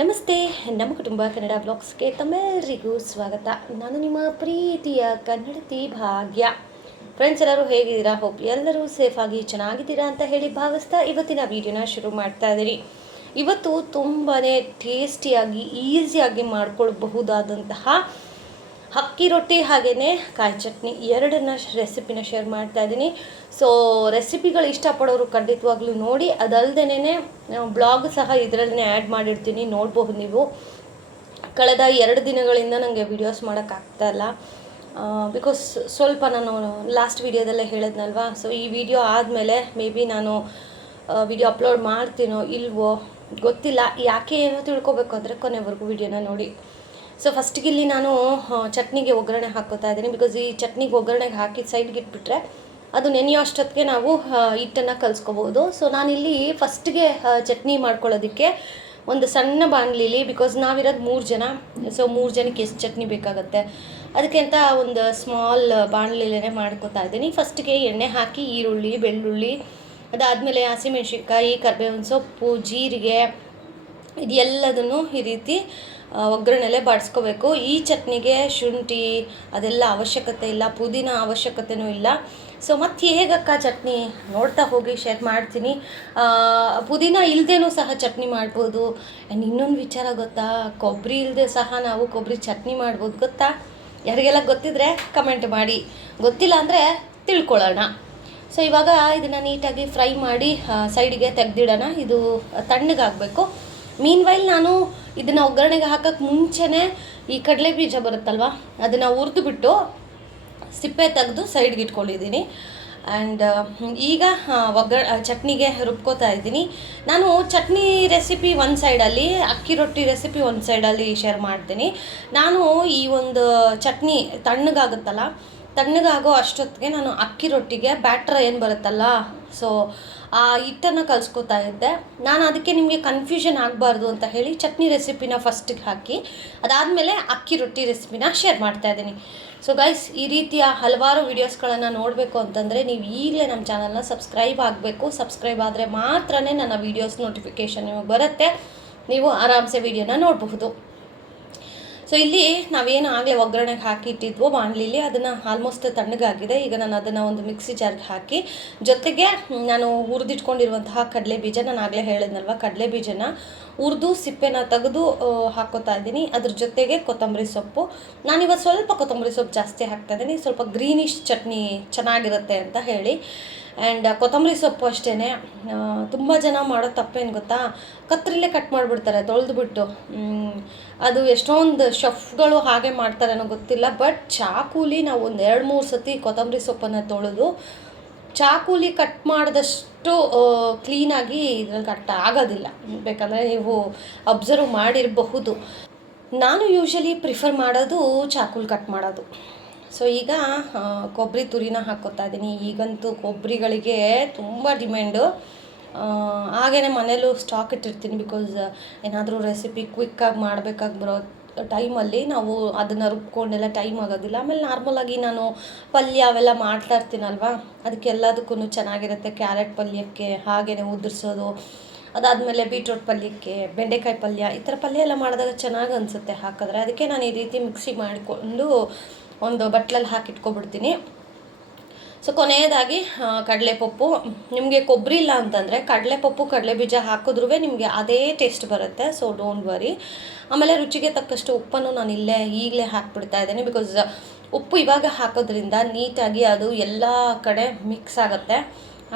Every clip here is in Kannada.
ನಮಸ್ತೆ, ನಮ್ಮ ಕುಟುಂಬ ಕನ್ನಡ ಬ್ಲಾಗ್ಸ್ಗೆ ತಮ್ಮೆಲ್ಲರಿಗೂ ಸ್ವಾಗತ. ನಾನು ನಿಮ್ಮ ಪ್ರೀತಿಯ ಕನ್ನಡತಿ ಭಾಗ್ಯ. ಫ್ರೆಂಡ್ಸ್, ಎಲ್ಲರೂ ಹೇಗಿದ್ದೀರಾ? ಹೋಪ್ ಎಲ್ಲರೂ ಸೇಫಾಗಿ ಚೆನ್ನಾಗಿದ್ದೀರಾ ಅಂತ ಹೇಳಿ ಭಾವಿಸ್ತಾ ಇವತ್ತಿನ ವಿಡಿಯೋನ ಶುರು ಮಾಡ್ತಾ ಇದ್ದೀನಿ. ಇವತ್ತು ತುಂಬಾ ಟೇಸ್ಟಿಯಾಗಿ ಈಸಿಯಾಗಿ ಮಾಡ್ಕೊಳ್ಬಹುದಾದಂತಹ ಅಕ್ಕಿ ರೊಟ್ಟಿ ಹಾಗೆಯೇ ಕಾಯಿ ಚಟ್ನಿ ಎರಡನ್ನ ರೆಸಿಪಿನ ಶೇರ್ ಮಾಡ್ತಾ ಇದ್ದೀನಿ. ಸೊ ರೆಸಿಪಿಗಳು ಇಷ್ಟಪಡೋರು ಖಂಡಿತವಾಗ್ಲೂ ನೋಡಿ. ಅದಲ್ಲದೇ ಬ್ಲಾಗ್ ಸಹ ಇದರಲ್ಲೇ ಆ್ಯಡ್ ಮಾಡಿರ್ತೀನಿ, ನೋಡ್ಬೋದು ನೀವು. ಕಳೆದ 2 ದಿನಗಳಿಂದ ನನಗೆ ವಿಡಿಯೋಸ್ ಮಾಡೋಕ್ಕಾಗ್ತಾಯಿಲ್ಲ, ಬಿಕಾಸ್ ಸ್ವಲ್ಪ ನಾನು ಲಾಸ್ಟ್ ವಿಡಿಯೋದಲ್ಲೇ ಹೇಳಿದ್ನಲ್ವಾ. ಸೊ ಈ ವಿಡಿಯೋ ಆದಮೇಲೆ ಮೇ ಬಿ ನಾನು ವಿಡಿಯೋ ಅಪ್ಲೋಡ್ ಮಾಡ್ತೀನೋ ಇಲ್ವೋ ಗೊತ್ತಿಲ್ಲ. ಯಾಕೆ ಏನೋ ತಿಳ್ಕೊಬೇಕು ಅಂದರೆ ಕೊನೆವರೆಗೂ ವಿಡಿಯೋನ ನೋಡಿ. ಸೊ ಫಸ್ಟಿಗೆ ಇಲ್ಲಿ ನಾನು ಚಟ್ನಿಗೆ ಒಗ್ಗರಣೆ ಹಾಕ್ಕೋತಾ ಇದ್ದೀನಿ. ಬಿಕಾಸ್ ಈ ಚಟ್ನಿಗೆ ಒಗ್ಗರಣೆಗೆ ಹಾಕಿ ಸೈಡ್ಗೆ ಇಟ್ಬಿಟ್ರೆ ಅದು ನೆನೆಯೋ ಅಷ್ಟೊತ್ತಿಗೆ ನಾವು ಹಿಟ್ಟನ್ನು ಕಲಿಸ್ಕೋಬೋದು. ಸೊ ನಾನಿಲ್ಲಿ ಫಸ್ಟಿಗೆ ಚಟ್ನಿ ಮಾಡ್ಕೊಳ್ಳೋದಕ್ಕೆ ಒಂದು ಸಣ್ಣ ಬಾಣಲಿಲಿ, ಬಿಕಾಸ್ ನಾವಿರೋದು 3 ಜನ, ಸೊ 3 ಜನಕ್ಕೆ ಎಷ್ಟು ಚಟ್ನಿ ಬೇಕಾಗುತ್ತೆ ಅದಕ್ಕೆ ಅಂತ ಒಂದು ಸ್ಮಾಲ್ ಬಾಣಲಿಲೇ ಮಾಡ್ಕೋತಾ ಇದ್ದೀನಿ. ಫಸ್ಟಿಗೆ ಎಣ್ಣೆ ಹಾಕಿ ಈರುಳ್ಳಿ, ಬೆಳ್ಳುಳ್ಳಿ, ಅದಾದಮೇಲೆ ಹಸಿಮೆಣ್ಸಿನ್ಕಾಯಿ, ಕರಿಬೇವಿನ ಸೊಪ್ಪು, ಜೀರಿಗೆ ಇದೆಲ್ಲದನ್ನು ಈ ರೀತಿ ಒಗ್ಗರಣೆಲೆ ಬಾಡಿಸ್ಕೋಬೇಕು. ಈ ಚಟ್ನಿಗೆ ಶುಂಠಿ ಅದೆಲ್ಲ ಅವಶ್ಯಕತೆ ಇಲ್ಲ, ಪುದೀನ ಅವಶ್ಯಕತೆಯೂ ಇಲ್ಲ. ಸೊ ಮತ್ತು ಹೇಗಕ್ಕ ಚಟ್ನಿ ನೋಡ್ತಾ ಹೋಗಿ ಶೇರ್ ಮಾಡ್ತೀನಿ. ಪುದೀನ ಇಲ್ಲದೇನೂ ಸಹ ಚಟ್ನಿ ಮಾಡ್ಬೋದು. ಆ್ಯಂಡ್ ಇನ್ನೊಂದು ವಿಚಾರ ಗೊತ್ತಾ, ಕೊಬ್ಬರಿ ಇಲ್ಲದೆ ಸಹ ನಾವು ಕೊಬ್ಬರಿ ಚಟ್ನಿ ಮಾಡ್ಬೋದು. ಗೊತ್ತಾ? ಯಾರಿಗೆಲ್ಲ ಗೊತ್ತಿದ್ರೆ ಕಮೆಂಟ್ ಮಾಡಿ, ಗೊತ್ತಿಲ್ಲ ಅಂದರೆ ತಿಳ್ಕೊಳ್ಳೋಣ. ಸೊ ಇವಾಗ ಇದನ್ನು ನೀಟಾಗಿ ಫ್ರೈ ಮಾಡಿ ಸೈಡಿಗೆ ತೆಗೆದಿಡೋಣ. ಇದು ತಣ್ಣಗಾಗಬೇಕು. ಮೀನ್ವೈಲ್ ನಾನು ಇದನ್ನು ಒಗ್ಗರಣೆಗೆ ಹಾಕೋಕ್ಕೆ ಮುಂಚೆನೇ ಈ ಕಡಲೆ ಬೀಜ ಬರುತ್ತಲ್ವ, ಅದನ್ನು ಹುರಿದುಬಿಟ್ಟು ಸಿಪ್ಪೆ ತೆಗೆದು ಸೈಡ್ಗೆ ಇಟ್ಕೊಂಡಿದ್ದೀನಿ. ಆ್ಯಂಡ್ ಈಗ ಚಟ್ನಿಗೆ ರುಬ್ಕೋತಾ ಇದ್ದೀನಿ. ನಾನು ಚಟ್ನಿ ರೆಸಿಪಿ ಒಂದು ಸೈಡಲ್ಲಿ, ಅಕ್ಕಿ ರೊಟ್ಟಿ ರೆಸಿಪಿ ಒಂದು ಸೈಡಲ್ಲಿ ಶೇರ್ ಮಾಡ್ತೀನಿ. ನಾನು ಈ ಒಂದು ಚಟ್ನಿ ತಣ್ಣಗಾಗೋ ಅಷ್ಟೊತ್ತಿಗೆ ನಾನು ಅಕ್ಕಿ ರೊಟ್ಟಿಗೆ ಬ್ಯಾಟ್ರ್ ಏನು ಬರುತ್ತಲ್ಲ, ಸೊ ಆ ಹಿಟ್ಟನ್ನು ಕಲಿಸ್ಕೋತಾ ಇದ್ದೆ. ನಾನು ಅದಕ್ಕೆ ನಿಮಗೆ ಕನ್ಫ್ಯೂಷನ್ ಆಗಬಾರ್ದು ಅಂತ ಹೇಳಿ ಚಟ್ನಿ ರೆಸಿಪಿನ ಫಸ್ಟಿಗೆ ಹಾಕಿ ಅದಾದಮೇಲೆ ಅಕ್ಕಿ ರೊಟ್ಟಿ ರೆಸಿಪಿನ ಶೇರ್ ಮಾಡ್ತಾ ಇದ್ದೀನಿ. ಸೊ ಗೈಸ್, ಈ ರೀತಿಯ ಹಲವಾರು ವೀಡಿಯೋಸ್ಗಳನ್ನು ನೋಡಬೇಕು ಅಂತಂದರೆ ನೀವು ಈಗಲೇ ನಮ್ಮ ಚಾನಲ್ನ ಸಬ್ಸ್ಕ್ರೈಬ್ ಆಗಬೇಕು. ಸಬ್ಸ್ಕ್ರೈಬ್ ಆದರೆ ಮಾತ್ರ ನನ್ನ ವೀಡಿಯೋಸ್ ನೋಟಿಫಿಕೇಷನ್ ನಿಮಗೆ ಬರುತ್ತೆ, ನೀವು ಆರಾಮ್ಸೆ ವೀಡಿಯೋನ ನೋಡಬಹುದು. ಸೊ ಇಲ್ಲಿ ನಾವೇನು ಆಗಲೇ ಒಗ್ಗರಣೆಗೆ ಹಾಕಿಟ್ಟಿದ್ವೋ ಬಾಣಲಿಲಿ, ಅದನ್ನು ಆಲ್ಮೋಸ್ಟ್ ತಣ್ಣಗಾಗಿದೆ. ಈಗ ನಾನು ಅದನ್ನು ಒಂದು ಮಿಕ್ಸಿ ಜಾರ್ಗೆ ಹಾಕಿ, ಜೊತೆಗೆ ನಾನು ಹುರಿದಿಟ್ಕೊಂಡಿರುವಂತಹ ಕಡಲೆ ಬೀಜ, ನಾನು ಆಗಲೇ ಹೇಳಿದ್ನಲ್ವ, ಕಡಲೆ ಬೀಜನ ಹುರಿದು ಸಿಪ್ಪೆನ ತೆಗೆದು ಹಾಕ್ಕೋತಾ ಇದ್ದೀನಿ. ಅದ್ರ ಜೊತೆಗೆ ಕೊತ್ತಂಬರಿ ಸೊಪ್ಪು, ನಾನಿವತ್ತು ಸ್ವಲ್ಪ ಕೊತ್ತಂಬರಿ ಸೊಪ್ಪು ಜಾಸ್ತಿ ಹಾಕ್ತಾಯಿದ್ದೀನಿ, ಸ್ವಲ್ಪ ಗ್ರೀನಿಶ್ ಚಟ್ನಿ ಚೆನ್ನಾಗಿರುತ್ತೆ ಅಂತ ಹೇಳಿ. ಆ್ಯಂಡ್ ಕೊತ್ತಂಬರಿ ಸೊಪ್ಪು ಅಷ್ಟೇ, ತುಂಬ ಜನ ಮಾಡೋ ತಪ್ಪೇನು ಗೊತ್ತಾ, ಕತ್ತರಿಲೇ ಕಟ್ ಮಾಡಿಬಿಡ್ತಾರೆ ತೊಳೆದುಬಿಟ್ಟು. ಅದು ಎಷ್ಟೊಂದು ಶೆಫ್ಗಳು ಹಾಗೆ ಮಾಡ್ತಾರೇನೋ ಗೊತ್ತಿಲ್ಲ. ಬಟ್ ಚಾಕೂಲಿ ನಾವು ಒಂದು 2-3 ಸತಿ ಕೊತ್ತಂಬರಿ ಸೊಪ್ಪನ್ನು ತೊಳೆದು ಚಾಕೂಲಿ ಕಟ್ ಮಾಡಿದಷ್ಟು ಕ್ಲೀನಾಗಿ ಇದ್ರಲ್ಲಿ ಕಟ್ ಆಗೋದಿಲ್ಲ. ಬೇಕಂದರೆ ನೀವು ಅಬ್ಸರ್ವ್ ಮಾಡಿರಬಹುದು. ನಾನು ಯೂಶಲಿ ಪ್ರಿಫರ್ ಮಾಡೋದು ಚಾಕೂಲಿ ಕಟ್ ಮಾಡೋದು. ಸೊ ಈಗ ಕೊಬ್ಬರಿ ತುರಿನ ಹಾಕ್ಕೋತಾ ಇದ್ದೀನಿ. ಈಗಂತೂ ಕೊಬ್ಬರಿಗಳಿಗೆ ತುಂಬ ಡಿಮ್ಯಾಂಡು. ಹಾಗೆಯೇ ಮನೇಲೂ ಸ್ಟಾಕ್ ಇಟ್ಟಿರ್ತೀನಿ. ಬಿಕಾಸ್ ಏನಾದರೂ ರೆಸಿಪಿ ಕ್ವಿಕ್ಕಾಗಿ ಮಾಡಬೇಕಾಗಿ ಬರೋ ಟೈಮಲ್ಲಿ ನಾವು ಅದನ್ನು ರುಬ್ಕೊಂಡೆಲ್ಲ ಟೈಮ್ ಆಗೋದಿಲ್ಲ. ಆಮೇಲೆ ನಾರ್ಮಲಾಗಿ ನಾನು ಪಲ್ಯ ಅವೆಲ್ಲ ಮಾಡ್ತಾ ಇರ್ತೀನಲ್ವ, ಅದಕ್ಕೆಲ್ಲದಕ್ಕೂ ಚೆನ್ನಾಗಿರುತ್ತೆ. ಕ್ಯಾರೆಟ್ ಪಲ್ಯಕ್ಕೆ ಹಾಗೆಯೇ ಉದುರಿಸೋದು, ಅದಾದಮೇಲೆ ಬೀಟ್ರೋಟ್ ಪಲ್ಯಕ್ಕೆ, ಬೆಂಡೆಕಾಯಿ ಪಲ್ಯ, ಈ ಥರ ಪಲ್ಯ ಎಲ್ಲ ಮಾಡಿದಾಗ ಚೆನ್ನಾಗಿ ಅನಿಸುತ್ತೆ ಹಾಕಿದ್ರೆ. ಅದಕ್ಕೆ ನಾನು ಈ ರೀತಿ ಮಿಕ್ಸಿ ಮಾಡಿಕೊಂಡು ಒಂದು ಬಟ್ಲಲ್ಲಿ ಹಾಕಿಟ್ಕೊಬಿಡ್ತೀನಿ. ಸೊ ಕೊನೆಯದಾಗಿ ಕಡಲೆಪಪ್ಪು, ನಿಮಗೆ ಕೊಬ್ಬರಿ ಇಲ್ಲ ಅಂತಂದರೆ ಕಡಲೆಪಪ್ಪು, ಕಡಲೆ ಬೀಜ ಹಾಕಿದ್ರೂ ನಿಮಗೆ ಅದೇ ಟೇಸ್ಟ್ ಬರುತ್ತೆ. So don't worry. ಆಮೇಲೆ ರುಚಿಗೆ ತಕ್ಕಷ್ಟು ಉಪ್ಪನ್ನು ನಾನು ಈಗಲೇ ಹಾಕ್ಬಿಡ್ತಾ ಇದ್ದೀನಿ. ಬಿಕಾಸ್ ಉಪ್ಪು ಇವಾಗ ಹಾಕೋದ್ರಿಂದ ನೀಟಾಗಿ ಅದು ಎಲ್ಲ ಕಡೆ ಮಿಕ್ಸ್ ಆಗುತ್ತೆ.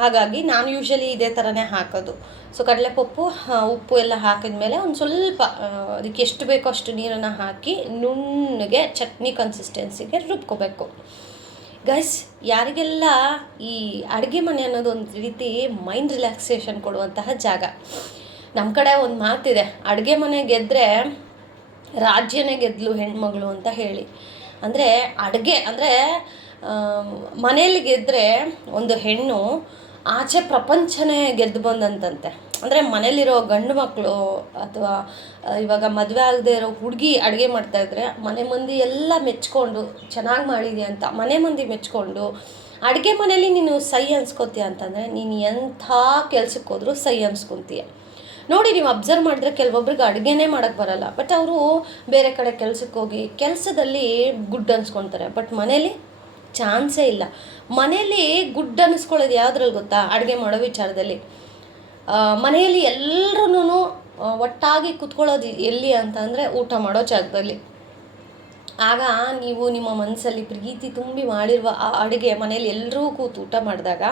ಹಾಗಾಗಿ ನಾನು ಯೂಶಲಿ ಇದೇ ಥರನೇ ಹಾಕೋದು. ಸೊ ಕಡಲೆಪಪ್ಪು, ಉಪ್ಪು ಎಲ್ಲ ಹಾಕಿದ ಮೇಲೆ ಒಂದು ಸ್ವಲ್ಪ ಅದಕ್ಕೆ ಎಷ್ಟು ಬೇಕೋ ಅಷ್ಟು ನೀರನ್ನು ಹಾಕಿ ನುಣ್ಣಗೆ ಚಟ್ನಿ ಕನ್ಸಿಸ್ಟೆನ್ಸಿಗೆ ರುಬ್ಕೋಬೇಕು. ಗೈಸ್, ಯಾರಿಗೆಲ್ಲ ಈ ಅಡುಗೆ ಮನೆ ಅನ್ನೋದು ಒಂದು ರೀತಿ ಮೈಂಡ್ ರಿಲ್ಯಾಕ್ಸೇಷನ್ ಕೊಡುವಂತಹ ಜಾಗ. ನಮ್ಮ ಕಡೆ ಒಂದು ಮಾತಿದೆ, ಅಡುಗೆ ಮನೆ ಗೆದ್ದರೆ ರಾಜ್ಯನೇ ಗೆದ್ದಲು ಹೆಣ್ಮಗಳು ಅಂತ ಹೇಳಿ. ಅಂದರೆ ಅಡುಗೆ ಅಂದರೆ ಮನೇಲಿ ಗೆದ್ದರೆ ಒಂದು ಹೆಣ್ಣು ಆಚೆ ಪ್ರಪಂಚನೇ ಗೆದ್ದು ಬಂದಂತಂತೆ. ಅಂದರೆ ಮನೇಲಿರೋ ಗಂಡು ಮಕ್ಕಳು ಅಥವಾ ಇವಾಗ ಮದುವೆ ಆಗದೆ ಇರೋ ಹುಡುಗಿ ಅಡುಗೆ ಮಾಡ್ತಾಯಿದ್ರೆ ಮನೆ ಮಂದಿ ಎಲ್ಲ ಮೆಚ್ಕೊಂಡು ಚೆನ್ನಾಗಿ ಮಾಡಿದೆ ಅಂತ ಮನೆ ಮಂದಿ ಮೆಚ್ಕೊಂಡು, ಅಡುಗೆ ಮನೇಲಿ ನೀನು ಸೈ ಅನ್ಸ್ಕೊತೀಯ ಅಂತಂದರೆ ನೀನು ಎಂಥ ಕೆಲ್ಸಕ್ಕೆ ಹೋದರೂ ಸೈ ಅನ್ಸ್ಕೊತೀಯ. ನೋಡಿ ನೀವು ಅಬ್ಸರ್ವ್ ಮಾಡಿದ್ರೆ ಕೆಲವೊಬ್ರಿಗೆ ಅಡುಗೆನೇ ಮಾಡೋಕ್ಕೆ ಬರಲ್ಲ, ಬಟ್ ಅವರು ಬೇರೆ ಕಡೆ ಕೆಲಸಕ್ಕೆ ಹೋಗಿ ಕೆಲಸದಲ್ಲಿ ಗುಡ್ ಅನ್ಸ್ಕೊತಾರೆ. ಬಟ್ ಮನೇಲಿ ಚಾನ್ಸೇ ಇಲ್ಲ. ಮನೇಲಿ ಗುಡ್ ಅನ್ನಿಸ್ಕೊಳ್ಳೋದು ಯಾವುದ್ರಲ್ಲಿ ಗೊತ್ತಾ? ಅಡುಗೆ ಮಾಡೋ ವಿಚಾರದಲ್ಲಿ. ಮನೆಯಲ್ಲಿ ಎಲ್ಲರೂ ಒಟ್ಟಾಗಿ ಕುತ್ಕೊಳ್ಳೋದು ಎಲ್ಲಿ ಅಂತ ಅಂದರೆ ಊಟ ಮಾಡೋ ಜಾಗದಲ್ಲಿ. ಆಗ ನೀವು ನಿಮ್ಮ ಮನಸ್ಸಲ್ಲಿ ಪ್ರೀತಿ ತುಂಬಿ ಮಾಡಿರುವ ಆ ಅಡುಗೆ ಮನೇಲಿ ಎಲ್ಲರೂ ಕೂತು ಊಟ ಮಾಡಿದಾಗ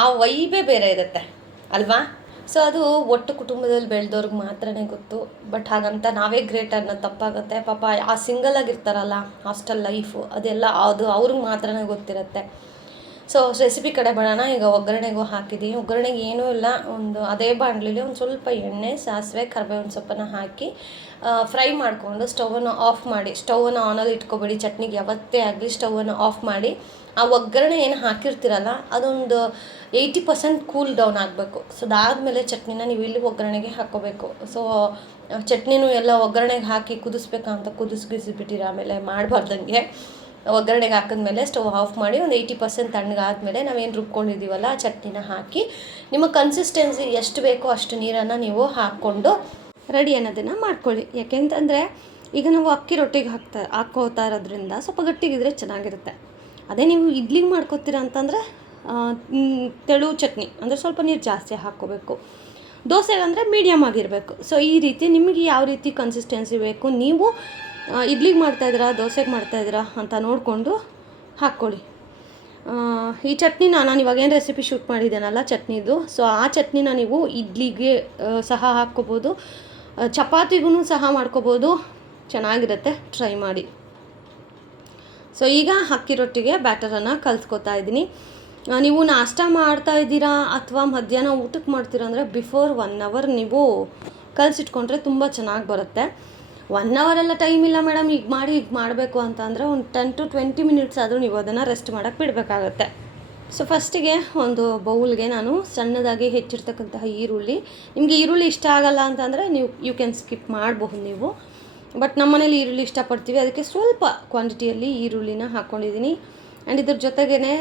ಆ ವೈಬೇ ಬೇರೆ ಇರುತ್ತೆ ಅಲ್ವಾ? ಸೊ ಅದು ಒಟ್ಟು ಕುಟುಂಬದಲ್ಲಿ ಬೆಳೆದವ್ರಿಗೆ ಮಾತ್ರನೇ ಗೊತ್ತು. ಬಟ್ ಹಾಗಂತ ನಾವೇ ಗ್ರೇಟ್ ಅನ್ನೋದು ತಪ್ಪಾಗುತ್ತೆ. ಪಾಪ ಆ ಸಿಂಗಲ್ ಆಗಿರ್ತಾರಲ್ಲ, ಹಾಸ್ಟೆಲ್ ಲೈಫು ಅದೆಲ್ಲ ಅದು ಅವ್ರಿಗೆ ಮಾತ್ರನೇ ಗೊತ್ತಿರುತ್ತೆ. ಸೊ ರೆಸಿಪಿ ಕಡೆ ಬರೋಣ. ಈಗ ಒಗ್ಗರಣೆಗೂ ಹಾಕಿದ್ದೀನಿ. ಒಗ್ಗರಣೆಗೆ ಏನೂ ಇಲ್ಲ, ಒಂದು ಅದೇ ಬಾಣಲಿಲಿ ಒಂದು ಸ್ವಲ್ಪ ಎಣ್ಣೆ, ಸಾಸಿವೆ, ಕರಿಬೇವಿನ ಸೊಪ್ಪನ್ನು ಹಾಕಿ ಫ್ರೈ ಮಾಡಿಕೊಂಡು ಸ್ಟವನ್ನು ಆಫ್ ಮಾಡಿ. ಸ್ಟವನ್ನು ಆನಲ್ಲಿ ಇಟ್ಕೊಬೇಡಿ, ಚಟ್ನಿಗೆ ಯಾವತ್ತೇ ಆಗಲಿ ಸ್ಟವನ್ನು ಆಫ್ ಮಾಡಿ ಆ ಒಗ್ಗರಣೆ ಏನು ಹಾಕಿರ್ತೀರಲ್ಲ ಅದೊಂದು 80% ಕೂಲ್ ಡೌನ್ ಆಗಬೇಕು. ಸೊ ಅದಾದಮೇಲೆ ಚಟ್ನಿನ ನೀವು ಇಲ್ಲಿ ಒಗ್ಗರಣೆಗೆ ಹಾಕ್ಕೋಬೇಕು. ಸೊ ಚಟ್ನಿನೂ ಎಲ್ಲ ಒಗ್ಗರಣೆಗೆ ಹಾಕಿ ಕುದಿಸ್ಬೇಕಂತ ಕುದಿಸ್ಬಿಟ್ಟಿರ ಆಮೇಲೆ ಮಾಡಬಾರ್ದಂಗೆ. ಒಗ್ಗರಣೆಗೆ ಹಾಕಿದ್ಮೇಲೆ ಸ್ಟವ್ ಆಫ್ ಮಾಡಿ ಒಂದು 80% ತಣ್ಣಗಾದ್ಮೇಲೆ ನಾವೇನು ರುಬ್ಕೊಂಡಿದ್ದೀವಲ್ಲ ಆ ಚಟ್ನಿನ ಹಾಕಿ ನಿಮ್ಮ ಕನ್ಸಿಸ್ಟೆನ್ಸಿ ಎಷ್ಟು ಬೇಕೋ ಅಷ್ಟು ನೀರನ್ನು ನೀವು ಹಾಕ್ಕೊಂಡು ರೆಡಿ ಅನ್ನೋದನ್ನು ಮಾಡ್ಕೊಳ್ಳಿ. ಯಾಕೆಂತಂದರೆ ಈಗ ನಾವು ಅಕ್ಕಿ ರೊಟ್ಟಿಗೆ ಹಾಕ್ಕೋತಾ ಇರೋದ್ರಿಂದ ಸ್ವಲ್ಪ ಗಟ್ಟಿಗಿದ್ರೆ ಚೆನ್ನಾಗಿರುತ್ತೆ. ಅದೇ ನೀವು ಇಡ್ಲಿಗೆ ಮಾಡ್ಕೋತೀರ ಅಂತಂದರೆ ತೆಳು ಚಟ್ನಿ ಅಂದರೆ ಸ್ವಲ್ಪ ನೀರು ಜಾಸ್ತಿ ಹಾಕ್ಕೋಬೇಕು. ದೋಸೆಗಂದರೆ ಮೀಡಿಯಮ್ ಆಗಿರಬೇಕು. ಸೊ ಈ ರೀತಿ ನಿಮಗೆ ಯಾವ ರೀತಿ ಕನ್ಸಿಸ್ಟೆನ್ಸಿ ಬೇಕು, ನೀವು ಇಡ್ಲಿಗೆ ಮಾಡ್ತಾಯಿದ್ದೀರಾ ದೋಸೆಗೆ ಮಾಡ್ತಾಯಿದ್ದೀರಾ ಅಂತ ನೋಡಿಕೊಂಡು ಹಾಕ್ಕೊಳ್ಳಿ. ಈ ಚಟ್ನಿನ ನಾನು ಇವಾಗೇನು ರೆಸಿಪಿ ಶೂಟ್ ಮಾಡಿದ್ದೇನಲ್ಲ ಚಟ್ನಿದು, ಸೊ ಆ ಚಟ್ನಿನ ನೀವು ಇಡ್ಲಿಗೆ ಸಹ ಹಾಕ್ಕೋಬೋದು, ಚಪಾತಿಗೂ ಸಹ ಮಾಡ್ಕೋಬೋದು, ಚೆನ್ನಾಗಿರುತ್ತೆ, ಟ್ರೈ ಮಾಡಿ. ಸೊ ಈಗ ಅಕ್ಕಿ ರೊಟ್ಟಿಗೆ ಬ್ಯಾಟರನ್ನು ಕಲಿಸ್ಕೊತಾ ಇದ್ದೀನಿ. ನೀವು ನಾಷ್ಟ ಮಾಡ್ತಾ ಇದ್ದೀರಾ ಅಥವಾ ಮಧ್ಯಾಹ್ನ ಊಟಕ್ಕೆ ಮಾಡ್ತೀರಾ ಅಂದರೆ ಬಿಫೋರ್ 1 hour ನೀವು ಕಲಸಿಟ್ಕೊಂಡ್ರೆ ತುಂಬ ಚೆನ್ನಾಗಿ ಬರುತ್ತೆ. 1 hour ಎಲ್ಲ ಟೈಮ್ ಇಲ್ಲ ಮೇಡಮ್, ಈಗ ಮಾಡಬೇಕು ಅಂತ ಅಂದರೆ ಒಂದು 10 to 20 minutes ಆದರೂ ನೀವು ಅದನ್ನು ರೆಸ್ಟ್ ಮಾಡೋಕ್ಕೆ ಬಿಡಬೇಕಾಗತ್ತೆ. ಸೊ ಫಸ್ಟಿಗೆ ಒಂದು ಬೌಲ್ಗೆ ನಾನು ಸಣ್ಣದಾಗಿ ಹೆಚ್ಚಿರ್ತಕ್ಕಂತಹ ಈರುಳ್ಳಿ, ನಿಮಗೆ ಈರುಳ್ಳಿ ಇಷ್ಟ ಆಗಲ್ಲ ಅಂತಂದರೆ ಯು ಕ್ಯಾನ್ ಸ್ಕಿಪ್ ಮಾಡಬಹುದು ನೀವು. ಬಟ್ ನಮ್ಮ ಮನೇಲಿ ಈರುಳ್ಳಿ ಇಷ್ಟಪಡ್ತೀವಿ, ಅದಕ್ಕೆ ಸ್ವಲ್ಪ ಕ್ವಾಂಟಿಟಿಯಲ್ಲಿ ಈರುಳ್ಳಿನ ಹಾಕ್ಕೊಂಡಿದ್ದೀನಿ. ಆ್ಯಂಡ್ ಇದ್ರ ಜೊತೆಗೇ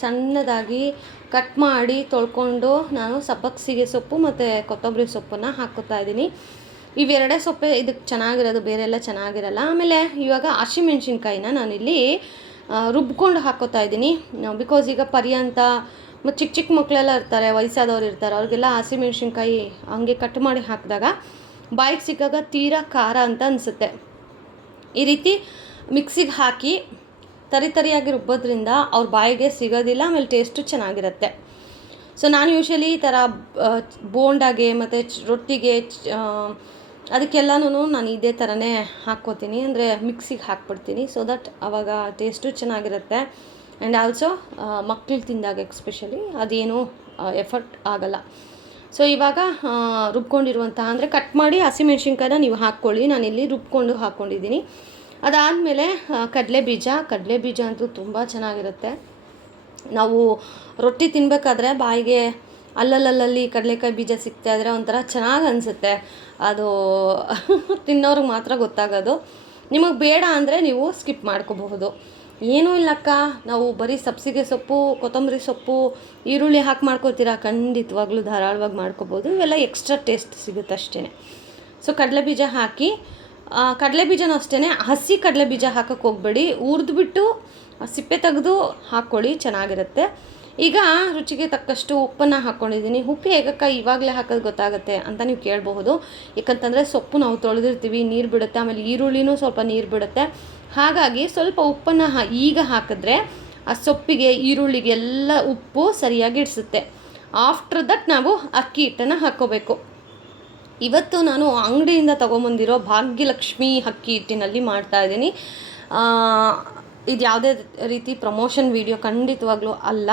ಸಣ್ಣದಾಗಿ ಕಟ್ ಮಾಡಿ ತೊಳ್ಕೊಂಡು ನಾನು ಸಬ್ಬಸಿಗೆ ಸೊಪ್ಪು ಮತ್ತು ಕೊತ್ತಂಬರಿ ಸೊಪ್ಪನ್ನು ಹಾಕ್ಕೋತಾ ಇದ್ದೀನಿ. ಇವೆರಡೇ ಸೊಪ್ಪೆ ಇದಕ್ಕೆ ಚೆನ್ನಾಗಿರೋದು, ಬೇರೆ ಎಲ್ಲ ಚೆನ್ನಾಗಿರಲ್ಲ. ಆಮೇಲೆ ಇವಾಗ ಹಸಿಮೆಣ್ಸಿನ್ಕಾಯಿನ ನಾನಿಲ್ಲಿ ರುಬ್ಕೊಂಡು ಹಾಕ್ಕೋತಾ ಇದ್ದೀನಿ. ಬಿಕಾಸ್ ಈಗ ಪರ್ಯಂತ ಮತ್ತು ಚಿಕ್ಕ ಮಕ್ಕಳೆಲ್ಲ ಇರ್ತಾರೆ, ವಯಸ್ಸಾದವ್ರು ಇರ್ತಾರೆ, ಅವ್ರಿಗೆಲ್ಲ ಹಸಿಮೆಣ್ಸಿನ್ಕಾಯಿ ಹಂಗೆ ಕಟ್ ಮಾಡಿ ಹಾಕಿದಾಗ ಬಾಯಿಗೆ ಸಿಕ್ಕಾಗ ತೀರಾ ಖಾರ ಅಂತ ಅನಿಸುತ್ತೆ. ಈ ರೀತಿ ಮಿಕ್ಸಿಗೆ ಹಾಕಿ ತರಿಯಾಗಿ ರುಬ್ಬೋದ್ರಿಂದ ಅವ್ರ ಬಾಯಿಗೆ ಸಿಗೋದಿಲ್ಲ, ಆಮೇಲೆ ಟೇಸ್ಟು ಚೆನ್ನಾಗಿರುತ್ತೆ. ಸೊ ನಾನು ಯೂಶ್ವಲಿ ಈ ಥರ ಬೋಂಡಾಗೆ ಮತ್ತು ರೊಟ್ಟಿಗೆ ಅದಕ್ಕೆಲ್ಲನೂ ನಾನು ಇದೇ ಥರನೇ ಹಾಕ್ಕೋತೀನಿ, ಅಂದರೆ ಮಿಕ್ಸಿಗೆ ಹಾಕ್ಬಿಡ್ತೀನಿ. ಸೊ ದಟ್ ಆವಾಗ ಟೇಸ್ಟು ಚೆನ್ನಾಗಿರುತ್ತೆ. ಆ್ಯಂಡ್ ಆಲ್ಸೋ ಮಕ್ಕಳು ತಿಂದಾಗ ಎಕ್ಸ್ಪೆಷಲಿ ಅದೇನೂ ಎಫರ್ಟ್ ಆಗಲ್ಲ. ಸೊ ಇವಾಗ ರುಬ್ಕೊಂಡಿರುವಂಥ ಅಂದರೆ ಕಟ್ ಮಾಡಿ ಹಸಿಮೆಣ್ಸಿನ್ಕಾಯಿನ ನೀವು ಹಾಕ್ಕೊಳ್ಳಿ. ನಾನಿಲ್ಲಿ ರುಬ್ಕೊಂಡು ಹಾಕ್ಕೊಂಡಿದ್ದೀನಿ. ಅದಾದಮೇಲೆ ಕಡಲೆಬೀಜ ಅಂತೂ ತುಂಬ ಚೆನ್ನಾಗಿರುತ್ತೆ. ನಾವು ರೊಟ್ಟಿ ತಿನ್ನಬೇಕಾದ್ರೆ ಬಾಯಿಗೆ ಅಲ್ಲಲ್ಲಿ ಕಡಲೆಕಾಯಿ ಬೀಜ ಸಿಗ್ತಾಯಿದ್ರೆ ಒಂಥರ ಚೆನ್ನಾಗಿ ಅನಿಸುತ್ತೆ. ಅದು ತಿನ್ನೋರಿಗೆ ಮಾತ್ರ ಗೊತ್ತಾಗೋದು. ನಿಮಗೆ ಬೇಡ ಅಂದರೆ ನೀವು ಸ್ಕಿಪ್ ಮಾಡ್ಕೋಬಹುದು. ಏನೂ ಇಲ್ಲಕ್ಕ, ನಾವು ಬರೀ ಸಬ್ಬಸಿಗೆ ಸೊಪ್ಪು, ಕೊತ್ತಂಬರಿ ಸೊಪ್ಪು, ಈರುಳ್ಳಿ ಹಾಕಿ ಮಾಡ್ಕೋತೀರಾ, ಖಂಡಿತವಾಗ್ಲೂ ಧಾರಾಳವಾಗಿ ಮಾಡ್ಕೋಬೋದು. ಇವೆಲ್ಲ ಎಕ್ಸ್ಟ್ರಾ ಟೇಸ್ಟ್ ಸಿಗುತ್ತೆ ಅಷ್ಟೇ. ಸೊ ಕಡಲೆಬೀಜ ಹಾಕಿ, ಕಡಲೆಬೀಜನೂ ಅಷ್ಟೇ ಹಸಿ ಕಡಲೆಬೀಜ ಹಾಕೋಕ್ಕೆ ಹೋಗಬೇಡಿ, ಹುರಿದ್ಬಿಟ್ಟು ಸಿಪ್ಪೆ ತೆಗೆದು ಹಾಕ್ಕೊಳ್ಳಿ, ಚೆನ್ನಾಗಿರುತ್ತೆ. ಈಗ ರುಚಿಗೆ ತಕ್ಕಷ್ಟು ಉಪ್ಪನ್ನು ಹಾಕ್ಕೊಂಡಿದ್ದೀನಿ. ಉಪ್ಪು ಹೇಗಕ್ಕ ಇವಾಗಲೇ ಹಾಕೋದು ಗೊತ್ತಾಗುತ್ತೆ ಅಂತ ನೀವು ಕೇಳಬಹುದು. ಯಾಕಂತಂದರೆ ಸೊಪ್ಪು ನಾವು ತೊಳೆದಿರ್ತೀವಿ, ನೀರು ಬಿಡುತ್ತೆ, ಆಮೇಲೆ ಈರುಳ್ಳಿನೂ ಸ್ವಲ್ಪ ನೀರು ಬಿಡುತ್ತೆ. ಹಾಗಾಗಿ ಸ್ವಲ್ಪ ಉಪ್ಪನ್ನು ಈಗ ಹಾಕಿದ್ರೆ ಆ ಸೊಪ್ಪಿಗೆ ಈರುಳ್ಳಿಗೆ ಎಲ್ಲ ಉಪ್ಪು ಸರಿಯಾಗಿ ಇಡಿಸುತ್ತೆ. ಆಫ್ಟರ್ ದಟ್ ನಾವು ಅಕ್ಕಿ ಹಿಟ್ಟನ್ನು ಹಾಕ್ಕೋಬೇಕು. ಇವತ್ತು ನಾನು ಅಂಗಡಿಯಿಂದ ತೊಗೊಂಬಂದಿರೋ ಭಾಗ್ಯಲಕ್ಷ್ಮಿ ಅಕ್ಕಿ ಹಿಟ್ಟಿನಲ್ಲಿ ಮಾಡ್ತಾಯಿದ್ದೀನಿ. ಇದು ಯಾವುದೇ ರೀತಿ ಪ್ರಮೋಷನ್ ವಿಡಿಯೋ ಖಂಡಿತವಾಗ್ಲೂ ಅಲ್ಲ.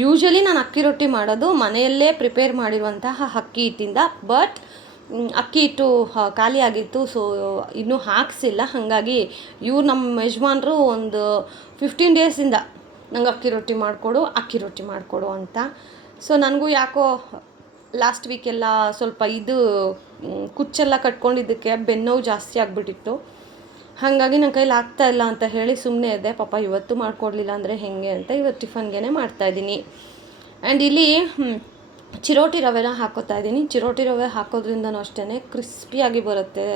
ಯೂಶ್ವಲಿ ನಾನು ಅಕ್ಕಿ ರೊಟ್ಟಿ ಮಾಡೋದು ಮನೆಯಲ್ಲೇ ಪ್ರಿಪೇರ್ ಮಾಡಿರುವಂತಹ ಅಕ್ಕಿ ಹಿಟ್ಟಿಂದ. ಬಟ್ ಅಕ್ಕಿ ಹಿಟ್ಟು ಖಾಲಿ ಆಗಿತ್ತು, ಸೊ ಇನ್ನೂ ಹಾಕ್ಸಿಲ್ಲ. ಹಾಗಾಗಿ ಇವ್ರು ನಮ್ಮ ಯಜಮಾನ್ರು ಒಂದು 15 ಡೇಸಿಂದ ನಂಗೆ ಅಕ್ಕಿ ರೊಟ್ಟಿ ಮಾಡಿಕೊಡು ಅಂತ. ಸೊ ನನಗೂ ಯಾಕೋ ಲಾಸ್ಟ್ ವೀಕೆಲ್ಲ ಸ್ವಲ್ಪ ಕುಚ್ಚೆಲ್ಲ ಕಟ್ಕೊಂಡಿದ್ದಕ್ಕೆ ಬೆನ್ನೋವು ಜಾಸ್ತಿ ಆಗಿಬಿಟ್ಟಿತ್ತು. ಹಾಗಾಗಿ ನನ್ನ ಕೈಲಿ ಆಗ್ತಾಯಿಲ್ಲ ಅಂತ ಹೇಳಿ ಸುಮ್ಮನೆ ಇದ್ದೆ. ಪಾಪ ಇವತ್ತು ಮಾಡಿಕೊಡ್ಲಿಲ್ಲ ಅಂದರೆ ಹೇಗೆ ಅಂತ ಇವತ್ತು ಟಿಫನ್ಗೆ ಮಾಡ್ತಾಯಿದ್ದೀನಿ. ಆ್ಯಂಡ್ ಇಲ್ಲಿ ಚಿರೋಟಿ ರವೆನ ಹಾಕೋತಾ ಇದ್ದೀನಿ. ಚಿರೋಟಿ ರವೆ ಹಾಕೋದ್ರಿಂದನೂ ಅಷ್ಟೇ ಕ್ರಿಸ್ಪಿಯಾಗಿ ಬರುತ್ತೆ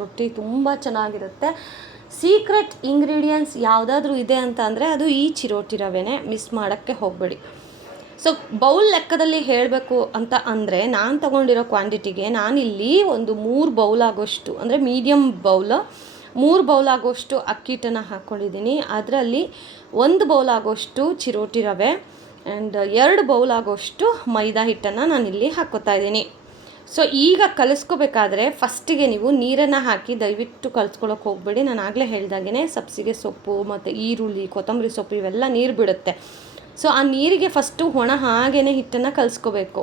ರೊಟ್ಟಿ, ತುಂಬ ಚೆನ್ನಾಗಿರುತ್ತೆ. ಸೀಕ್ರೆಟ್ ಇಂಗ್ರೀಡಿಯೆಂಟ್ಸ್ ಯಾವುದಾದ್ರೂ ಇದೆ ಅಂತ ಅಂದರೆ ಅದು ಈ ಚಿರೋಟಿ ರವೆನೇ, ಮಿಸ್ ಮಾಡೋಕ್ಕೆ ಹೋಗಬೇಡಿ. ಸೊ ಬೌಲ್ ಲೆಕ್ಕದಲ್ಲಿ ಹೇಳಬೇಕು ಅಂತ ಅಂದರೆ ನಾನು ತೊಗೊಂಡಿರೋ ಕ್ವಾಂಟಿಟಿಗೆ ನಾನಿಲ್ಲಿ ಒಂದು 3 ಬೌಲ್ ಆಗೋಷ್ಟು, ಅಂದರೆ ಮೀಡಿಯಮ್ ಬೌಲ್ 3 ಬೌಲ್ ಆಗೋಷ್ಟು ಅಕ್ಕಿ ಹಿಟ್ಟನ್ನು ಹಾಕ್ಕೊಂಡಿದ್ದೀನಿ. ಅದರಲ್ಲಿ 1 ಬೌಲ್ ಆಗೋಷ್ಟು ಚಿರೋಟಿ ರವೆ ಆ್ಯಂಡ್ 2 ಬೌಲ್ ಆಗೋಷ್ಟು ಮೈದಾ ಹಿಟ್ಟನ್ನು ನಾನಿಲ್ಲಿ ಹಾಕ್ಕೋತಾ ಇದ್ದೀನಿ. ಸೊ ಈಗ ಕಲಿಸ್ಕೋಬೇಕಾದ್ರೆ ಫಸ್ಟಿಗೆ ನೀವು ನೀರನ್ನು ಹಾಕಿ ದಯವಿಟ್ಟು ಕಲಿಸ್ಕೊಳ್ಳೋಕೆ ಹೋಗಬೇಡಿ. ನಾನು ಆಗಲೇ ಹೇಳ್ದಾಗೆ ಸಬ್ಸಿಗೆ ಸೊಪ್ಪು ಮತ್ತು ಈರುಳ್ಳಿ, ಕೊತ್ತಂಬರಿ ಸೊಪ್ಪು ಇವೆಲ್ಲ ನೀರು ಬಿಡುತ್ತೆ. ಸೊ ಆ ನೀರಿಗೆ ಫಸ್ಟು ಹಾಗೇ ಹಿಟ್ಟನ್ನು ಕಲಿಸ್ಕೋಬೇಕು.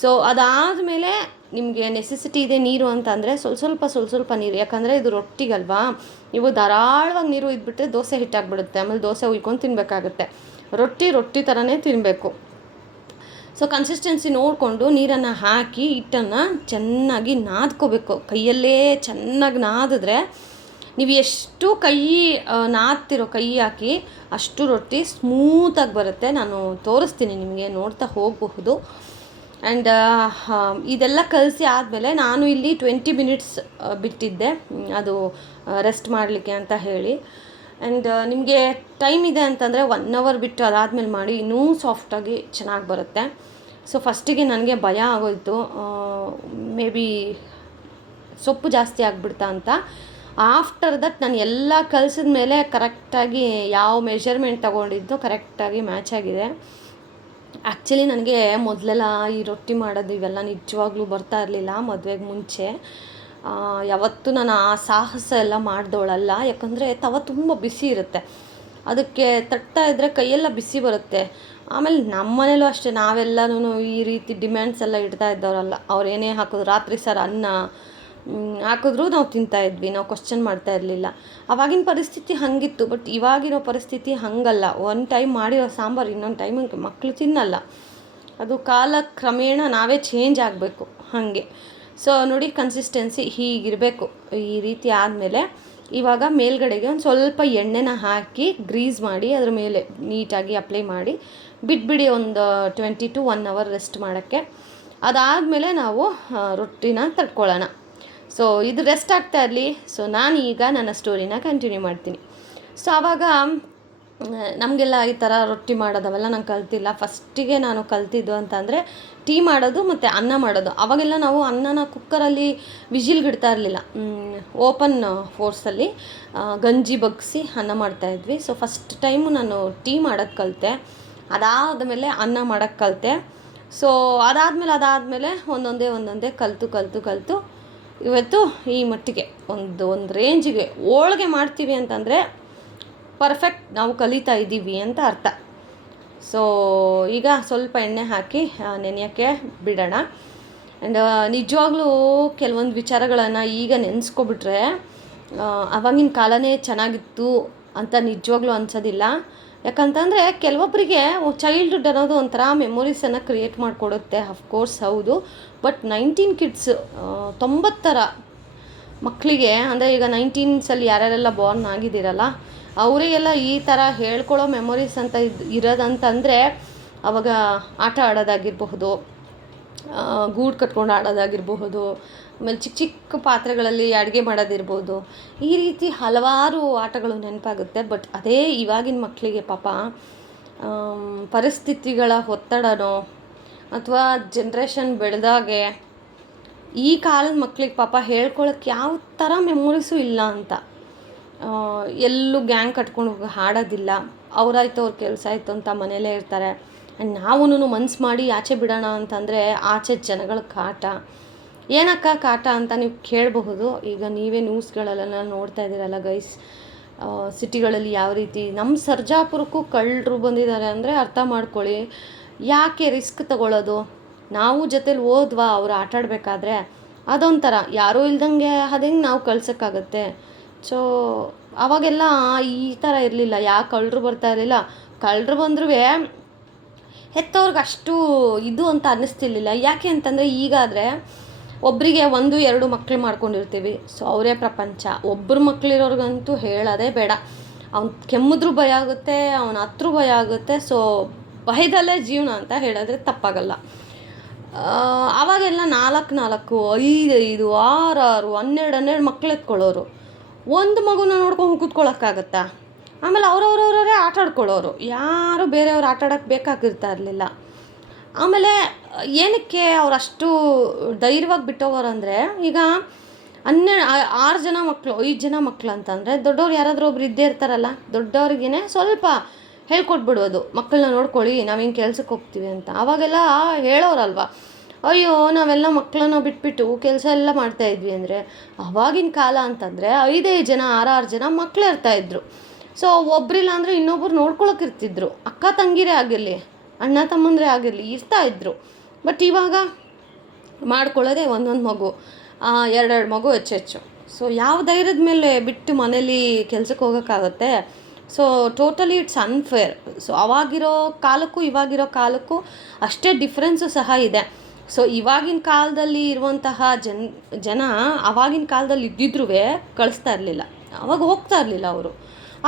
ಸೊ ಅದಾದಮೇಲೆ ನಿಮಗೆ ನೆಸೆಸಿಟಿ ಇದೆ ನೀರು ಅಂತ ಅಂದರೆ ಸ್ವಲ್ಪ ನೀರು, ಯಾಕಂದರೆ ಇದು ರೊಟ್ಟಿಗಲ್ವಾ, ನೀವು ಧಾರಾಳವಾಗಿ ನೀರು ಇದ್ಬಿಟ್ರೆ ದೋಸೆ ಹಿಟ್ಟಾಗ್ಬಿಡುತ್ತೆ, ಆಮೇಲೆ ದೋಸೆ ಉಯ್ಕೊಂಡು ತಿನ್ನಬೇಕಾಗುತ್ತೆ. ರೊಟ್ಟಿ ಥರನೇ ತಿನ್ನಬೇಕು. ಸೊ ಕನ್ಸಿಸ್ಟೆನ್ಸಿ ನೋಡಿಕೊಂಡು ನೀರನ್ನು ಹಾಕಿ ಹಿಟ್ಟನ್ನು ಚೆನ್ನಾಗಿ ನಾದ್ಕೋಬೇಕು. ಕೈಯಲ್ಲೇ ಚೆನ್ನಾಗಿ ನಾದಿದ್ರೆ ನೀವು ಎಷ್ಟು ನಾದ್ತಿರೋ ಕೈ ಹಾಕಿ ಅಷ್ಟು ರೊಟ್ಟಿ ಸ್ಮೂತಾಗಿ ಬರುತ್ತೆ. ನಾನು ತೋರಿಸ್ತೀನಿ ನಿಮಗೆ, ನೋಡ್ತಾ ಹೋಗಬಹುದು. ಆ್ಯಂಡ್ ಇದೆಲ್ಲ ಕಲಸಿ ಆದಮೇಲೆ ನಾನು ಇಲ್ಲಿ 20 ಮಿನಿಟ್ಸ್ ಬಿಟ್ಟಿದ್ದೆ ಅದು ರೆಸ್ಟ್ ಮಾಡಲಿಕ್ಕೆ ಅಂತ ಹೇಳಿ. ಆ್ಯಂಡ್ ನಿಮಗೆ ಟೈಮ್ ಇದೆ ಅಂತಂದರೆ 1 ಅವರ್ ಬಿಟ್ಟು ಅದಾದಮೇಲೆ ಮಾಡಿ, ಇನ್ನೂ ಸಾಫ್ಟಾಗಿ ಚೆನ್ನಾಗಿ ಬರುತ್ತೆ. ಸೊ ಫಸ್ಟಿಗೆ ನನಗೆ ಭಯ ಆಗೋಯಿತು, ಮೇ ಬಿ ಸೊಪ್ಪು ಜಾಸ್ತಿ ಆಗಿಬಿಡ್ತಾ ಅಂತ. ಆಫ್ಟರ್ ದಟ್ ನಾನು ಎಲ್ಲ ಕಲಿಸಿದ ಮೇಲೆ ಕರೆಕ್ಟಾಗಿ ಯಾವ ಮೆಷರ್ಮೆಂಟ್ ತೊಗೊಂಡಿದ್ದು ಕರೆಕ್ಟಾಗಿ ಮ್ಯಾಚ್ ಆಗಿದೆ. ಆ್ಯಕ್ಚುಲಿ ನನಗೆ ಮೊದಲೆಲ್ಲ ಈ ರೊಟ್ಟಿ ಮಾಡೋದು ಇವೆಲ್ಲ ನಿಜವಾಗ್ಲೂ ಬರ್ತಾ ಇರಲಿಲ್ಲ ಮದುವೆಗೆ ಮುಂಚೆ. ಯಾವತ್ತೂ ನಾನು ಆ ಸಾಹಸ ಎಲ್ಲ ಮಾಡಿದವಳಲ್ಲ, ಯಾಕಂದರೆ ತವ ತುಂಬ ಬಿಸಿ ಇರುತ್ತೆ, ಅದಕ್ಕೆ ತಟ್ತಾ ಇದ್ದರೆ ಕೈಯೆಲ್ಲ ಬಿಸಿ ಬರುತ್ತೆ. ಆಮೇಲೆ ನಮ್ಮ ಮನೇಲೂ ಅಷ್ಟೇ, ನಾವೆಲ್ಲನೂ ಈ ರೀತಿ ಡಿಮ್ಯಾಂಡ್ಸ್ ಎಲ್ಲ ಇಡ್ತಾ ಇದ್ದವರಲ್ಲ. ಅವ್ರು ಏನೇ ಹಾಕಿದ್ರು, ರಾತ್ರಿ ಸರ್ ಅನ್ನ ಹಾಕಿದ್ರು ನಾವು ತಿಂತಾಯಿದ್ವಿ, ನಾವು ಕ್ವಶನ್ ಮಾಡ್ತಾ ಇರಲಿಲ್ಲ. ಆವಾಗಿನ ಪರಿಸ್ಥಿತಿ ಹಾಗಿತ್ತು. ಬಟ್ ಇವಾಗಿರೋ ಪರಿಸ್ಥಿತಿ ಹಾಗಲ್ಲ. ಒಂದು ಟೈಮ್ ಮಾಡಿರೋ ಸಾಂಬಾರು ಇನ್ನೊಂದು ಟೈಮಿಗೆ ಮಕ್ಕಳು ತಿನ್ನಲ್ಲ. ಅದು ಕಾಲ ಕ್ರಮೇಣ ನಾವೇ ಚೇಂಜ್ ಆಗಬೇಕು ಹಾಗೆ. ಸೊ ನೋಡಿ, ಕನ್ಸಿಸ್ಟೆನ್ಸಿ ಹೀಗಿರಬೇಕು. ಈ ರೀತಿ ಆದಮೇಲೆ ಇವಾಗ ಮೇಲ್ಗಡೆಗೆ ಒಂದು ಸ್ವಲ್ಪ ಎಣ್ಣೆನ ಹಾಕಿ ಗ್ರೀಸ್ ಮಾಡಿ ಅದ್ರ ಮೇಲೆ ನೀಟಾಗಿ ಅಪ್ಲೈ ಮಾಡಿ ಬಿಟ್ಬಿಡಿ ಒಂದು 20 to 1 ಅವರ್ ರೆಸ್ಟ್ ಮಾಡೋಕ್ಕೆ. ಅದಾದಮೇಲೆ ನಾವು ರೊಟ್ಟಿನ ತಟ್ಕೊಳ್ಳೋಣ. ಸೊ ಇದು ರೆಸ್ಟ್ ಆಗ್ತಾ ಇರಲಿ. ಸೊ ನಾನು ಈಗ ನನ್ನ ಸ್ಟೋರಿನ ಕಂಟಿನ್ಯೂ ಮಾಡ್ತೀನಿ. ಸೊ ಆವಾಗ ನಮಗೆಲ್ಲ ಈ ಥರ ರೊಟ್ಟಿ ಮಾಡೋದವೆಲ್ಲ ನಾನು ಕಲ್ತಿಲ್ಲ. ಫಸ್ಟಿಗೆ ನಾನು ಕಲ್ತಿದ್ದು ಅಂತಂದರೆ ಟೀ ಮಾಡೋದು ಮತ್ತು ಅನ್ನ ಮಾಡೋದು. ಅವಾಗೆಲ್ಲ ನಾವು ಅನ್ನನ ಕುಕ್ಕರಲ್ಲಿ ವಿಜಿಲ್ಗಿಡ್ತಾ ಇರಲಿಲ್ಲ, ಓಪನ್ ಫೋರ್ಸಲ್ಲಿ ಗಂಜಿ ಬಗ್ಗಿಸಿ ಅನ್ನ ಮಾಡ್ತಾಯಿದ್ವಿ. ಸೊ ಫಸ್ಟ್ ಟೈಮು ನಾನು ಟೀ ಮಾಡೋಕ್ಕೆ ಕಲಿತೆ, ಅದಾದಮೇಲೆ ಅನ್ನ ಮಾಡೋಕ್ಕೆ ಕಲಿತೆ. ಸೊ ಅದಾದಮೇಲೆ ಒಂದೊಂದೇ ಕಲಿತು ಇವತ್ತು ಈ ಮಟ್ಟಿಗೆ ಒಂದು ರೇಂಜಿಗೆ ಹೋಳಿಗೆ ಮಾಡ್ತೀವಿ ಅಂತಂದರೆ ಪರ್ಫೆಕ್ಟ್ ನಾವು ಕಲಿತಾ ಇದ್ದೀವಿ ಅಂತ ಅರ್ಥ. ಸೊ ಈಗ ಸ್ವಲ್ಪ ಎಣ್ಣೆ ಹಾಕಿ ನೆನೆಯೋಕ್ಕೆ ಬಿಡೋಣ. ಆ್ಯಂಡ್ ನಿಜವಾಗ್ಲೂ ಕೆಲವೊಂದು ವಿಚಾರಗಳನ್ನು ಈಗ ನೆನೆಸ್ಕೊಬಿಟ್ರೆ ಆವಾಗಿನ ಕಾಲನೇ ಚೆನ್ನಾಗಿತ್ತು ಅಂತ ನಿಜವಾಗ್ಲೂ ಅನ್ಸೋದಿಲ್ಲ. ಯಾಕಂತಂದರೆ ಕೆಲವೊಬ್ಬರಿಗೆ ಚೈಲ್ಡ್ಹುಡ್ ಅನ್ನೋದು ಒಂಥರ ಮೆಮೊರೀಸನ್ನು ಕ್ರಿಯೇಟ್ ಮಾಡಿಕೊಡುತ್ತೆ. ಅಫ್ಕೋರ್ಸ್ ಹೌದು. ಬಟ್ 19 ಕಿಡ್ಸ್ 90ರ ಮಕ್ಕಳಿಗೆ, ಅಂದರೆ ಈಗ 19ಸಲ್ಲಿ ಯಾರ್ಯಾರೆಲ್ಲ ಬಾರ್ನ್ ಆಗಿದ್ದೀರಲ್ಲ ಅವರಿಗೆಲ್ಲ ಈ ಥರ ಹೇಳ್ಕೊಳ್ಳೋ ಮೆಮೊರೀಸ್ ಅಂತ ಇರೋದಂತಂದರೆ ಅವಾಗ ಆಟ ಆಡೋದಾಗಿರಬಹುದು, ಗೂಡು ಕಟ್ಕೊಂಡು ಆಡೋದಾಗಿರಬಹುದು, ಆಮೇಲೆ ಚಿಕ್ಕ ಪಾತ್ರೆಗಳಲ್ಲಿ ಅಡುಗೆ ಮಾಡೋದಿರ್ಬೋದು, ಈ ರೀತಿ ಹಲವಾರು ಆಟಗಳು ನೆನಪಾಗುತ್ತೆ. ಬಟ್ ಅದೇ ಇವಾಗಿನ ಮಕ್ಕಳಿಗೆ ಪಾಪ ಪರಿಸ್ಥಿತಿಗಳ ಒತ್ತಡನೋ ಅಥವಾ ಜನ್ರೇಷನ್ ಬೆಳೆದಾಗೆ ಈ ಕಾಲದ ಮಕ್ಳಿಗೆ ಪಾಪ ಹೇಳ್ಕೊಳಕ್ಕೆ ಯಾವ ಥರ ಮೆಮೊರೀಸು ಇಲ್ಲ ಅಂತ. ಎಲ್ಲೂ ಗ್ಯಾಂಗ್ ಕಟ್ಕೊಂಡು ಹಾಡೋದಿಲ್ಲ, ಅವರಾಯ್ತು ಅವ್ರ ಕೆಲಸ ಆಯಿತು ಅಂತ ಮನೇಲೇ ಇರ್ತಾರೆ. ಆ್ಯಂಡ್ ನಾವೂ ಮನ್ಸು ಮಾಡಿ ಆಚೆ ಬಿಡೋಣ ಅಂತಂದರೆ ಆಚೆ ಜನಗಳ ಕಾಟ. ಏನಕ್ಕ ಕಾಟ ಅಂತ ನೀವು ಕೇಳಬಹುದು. ಈಗ ನೀವೇ ನ್ಯೂಸ್ಗಳಲ್ಲೆಲ್ಲ ನೋಡ್ತಾ ಇದ್ದೀರಲ್ಲ ಗೈಸ್, ಸಿಟಿಗಳಲ್ಲಿ ಯಾವ ರೀತಿ. ನಮ್ಮ ಸರ್ಜಾಪುರಕ್ಕೂ ಕಳ್ಳರು ಬಂದಿದ್ದಾರೆ ಅಂದರೆ ಅರ್ಥ ಮಾಡ್ಕೊಳ್ಳಿ. ಯಾಕೆ ರಿಸ್ಕ್ ತಗೊಳ್ಳೋದು? ನಾವು ಜೊತೇಲಿ ಹೋದ್ವಾ ಅವ್ರು ಆಟಾಡಬೇಕಾದ್ರೆ, ಅದೊಂಥರ ಯಾರೂ ಇಲ್ದಂಗೆ ಅದಂಗೆ ನಾವು ಕಳ್ಸೋಕ್ಕಾಗತ್ತೆ. ಸೊ ಅವಾಗೆಲ್ಲ ಈ ಥರ ಇರಲಿಲ್ಲ, ಯಾಕೆ ಕಳ್ಳರು ಬರ್ತಾ ಇರಲಿಲ್ಲ. ಕಳ್ಳರು ಬಂದ್ರೂ ಹೆತ್ತವ್ರಿಗೆ ಅಷ್ಟು ಇದು ಅಂತ ಅನ್ನಿಸ್ತಿರ್ಲಿಲ್ಲ. ಯಾಕೆ ಅಂತಂದರೆ ಈಗಾದರೆ ಒಬ್ಬರಿಗೆ 1-2 ಮಕ್ಕಳು ಮಾಡ್ಕೊಂಡಿರ್ತೀವಿ. ಸೊ ಅವರೇ ಪ್ರಪಂಚ. ಒಬ್ಬರು ಮಕ್ಕಳಿರೋರ್ಗಂತೂ ಹೇಳೋದೇ ಬೇಡ. ಅವ್ನು ಕೆಮ್ಮಿದ್ರೂ ಭಯ ಆಗುತ್ತೆ, ಅವನ ಹತ್ರೂ ಭಯ ಆಗುತ್ತೆ. ಸೊ ಭಯದಲ್ಲೇ ಜೀವನ ಅಂತ ಹೇಳಿದ್ರೆ ತಪ್ಪಾಗಲ್ಲ. ಆವಾಗೆಲ್ಲ 4 5 6 12 ಮಕ್ಳು ಎತ್ಕೊಳ್ಳೋರು. ಒಂದು ಮಗುನ ನೋಡ್ಕೊಂಡು ಕೂತ್ಕೊಳ್ಳೋಕ್ಕಾಗತ್ತಾ? ಆಮೇಲೆ ಅವ್ರವ್ರವರೇ ಆಟ ಆಡ್ಕೊಳ್ಳೋರು, ಯಾರು ಬೇರೆಯವ್ರು ಆಟ ಆಡೋಕ್ಕೆ ಬೇಕಾಗಿರ್ತಾ ಇರಲಿಲ್ಲ. ಆಮೇಲೆ ಏನಕ್ಕೆ ಅವ್ರು ಅಷ್ಟು ಧೈರ್ಯವಾಗಿ ಬಿಟ್ಟೋಗೋರು ಅಂದರೆ, ಈಗ 6 ಜನ ಮಕ್ಕಳು 5 ಜನ ಮಕ್ಕಳು ಅಂತಂದರೆ ದೊಡ್ಡವ್ರು ಯಾರಾದರೂ ಒಬ್ರು ಇದ್ದೇ ಇರ್ತಾರಲ್ಲ, ದೊಡ್ಡವ್ರಿಗೇ ಸ್ವಲ್ಪ ಹೇಳ್ಕೊಟ್ಬಿಡೋದು, ಮಕ್ಕಳನ್ನ ನೋಡ್ಕೊಳ್ಳಿ ನಾವು ಹಿಂಗೆ ಕೆಲ್ಸಕ್ಕೆ ಹೋಗ್ತೀವಿ ಅಂತ. ಆವಾಗೆಲ್ಲ ಹೇಳೋರಲ್ವ, ಅಯ್ಯೋ ನಾವೆಲ್ಲ ಮಕ್ಕಳನ್ನ ಬಿಟ್ಬಿಟ್ಟು ಕೆಲಸ ಎಲ್ಲ ಮಾಡ್ತಾಯಿದ್ವಿ ಅಂದರೆ. ಆವಾಗಿನ ಕಾಲ ಅಂತಂದರೆ 5 ಜನ 6 ಜನ ಮಕ್ಕಳು ಇರ್ತಾಯಿದ್ರು. ಸೊ ಒಬ್ಬರಿಲ್ಲ ಅಂದರೆ ಇನ್ನೊಬ್ರು ನೋಡ್ಕೊಳಕ್ಕಿರ್ತಿದ್ರು, ಅಕ್ಕ ತಂಗಿರೇ ಆಗಿರಲಿ ಅಣ್ಣ ತಮ್ಮಂದರೆ ಆಗಿರಲಿ ಇರ್ತಾಯಿದ್ರು. ಬಟ್ ಇವಾಗ ಮಾಡ್ಕೊಳ್ಳೋದೆ ಒಂದೊಂದು ಮಗು, 2 ಮಗು ಹೆಚ್ಚು. ಸೊ ಯಾವ ಧೈರ್ಯದ ಮೇಲೆ ಬಿಟ್ಟು ಮನೇಲಿ ಕೆಲ್ಸಕ್ಕೆ ಹೋಗೋಕ್ಕಾಗುತ್ತೆ? So totally it's unfair. So ಅವಾಗಿರೋ ಕಾಲಕ್ಕೂ ಇವಾಗಿರೋ ಕಾಲಕ್ಕೂ ಅಷ್ಟೇ ಡಿಫ್ರೆನ್ಸು ಸಹ ಇದೆ. ಸೊ ಇವಾಗಿನ ಕಾಲದಲ್ಲಿ ಇರುವಂತಹ ಜನ ಆವಾಗಿನ ಕಾಲದಲ್ಲಿ ಇದ್ದಿದ್ರೂ ಕಳಿಸ್ತಾ ಇರಲಿಲ್ಲ, ಅವಾಗ ಹೋಗ್ತಾ ಇರಲಿಲ್ಲ ಅವರು.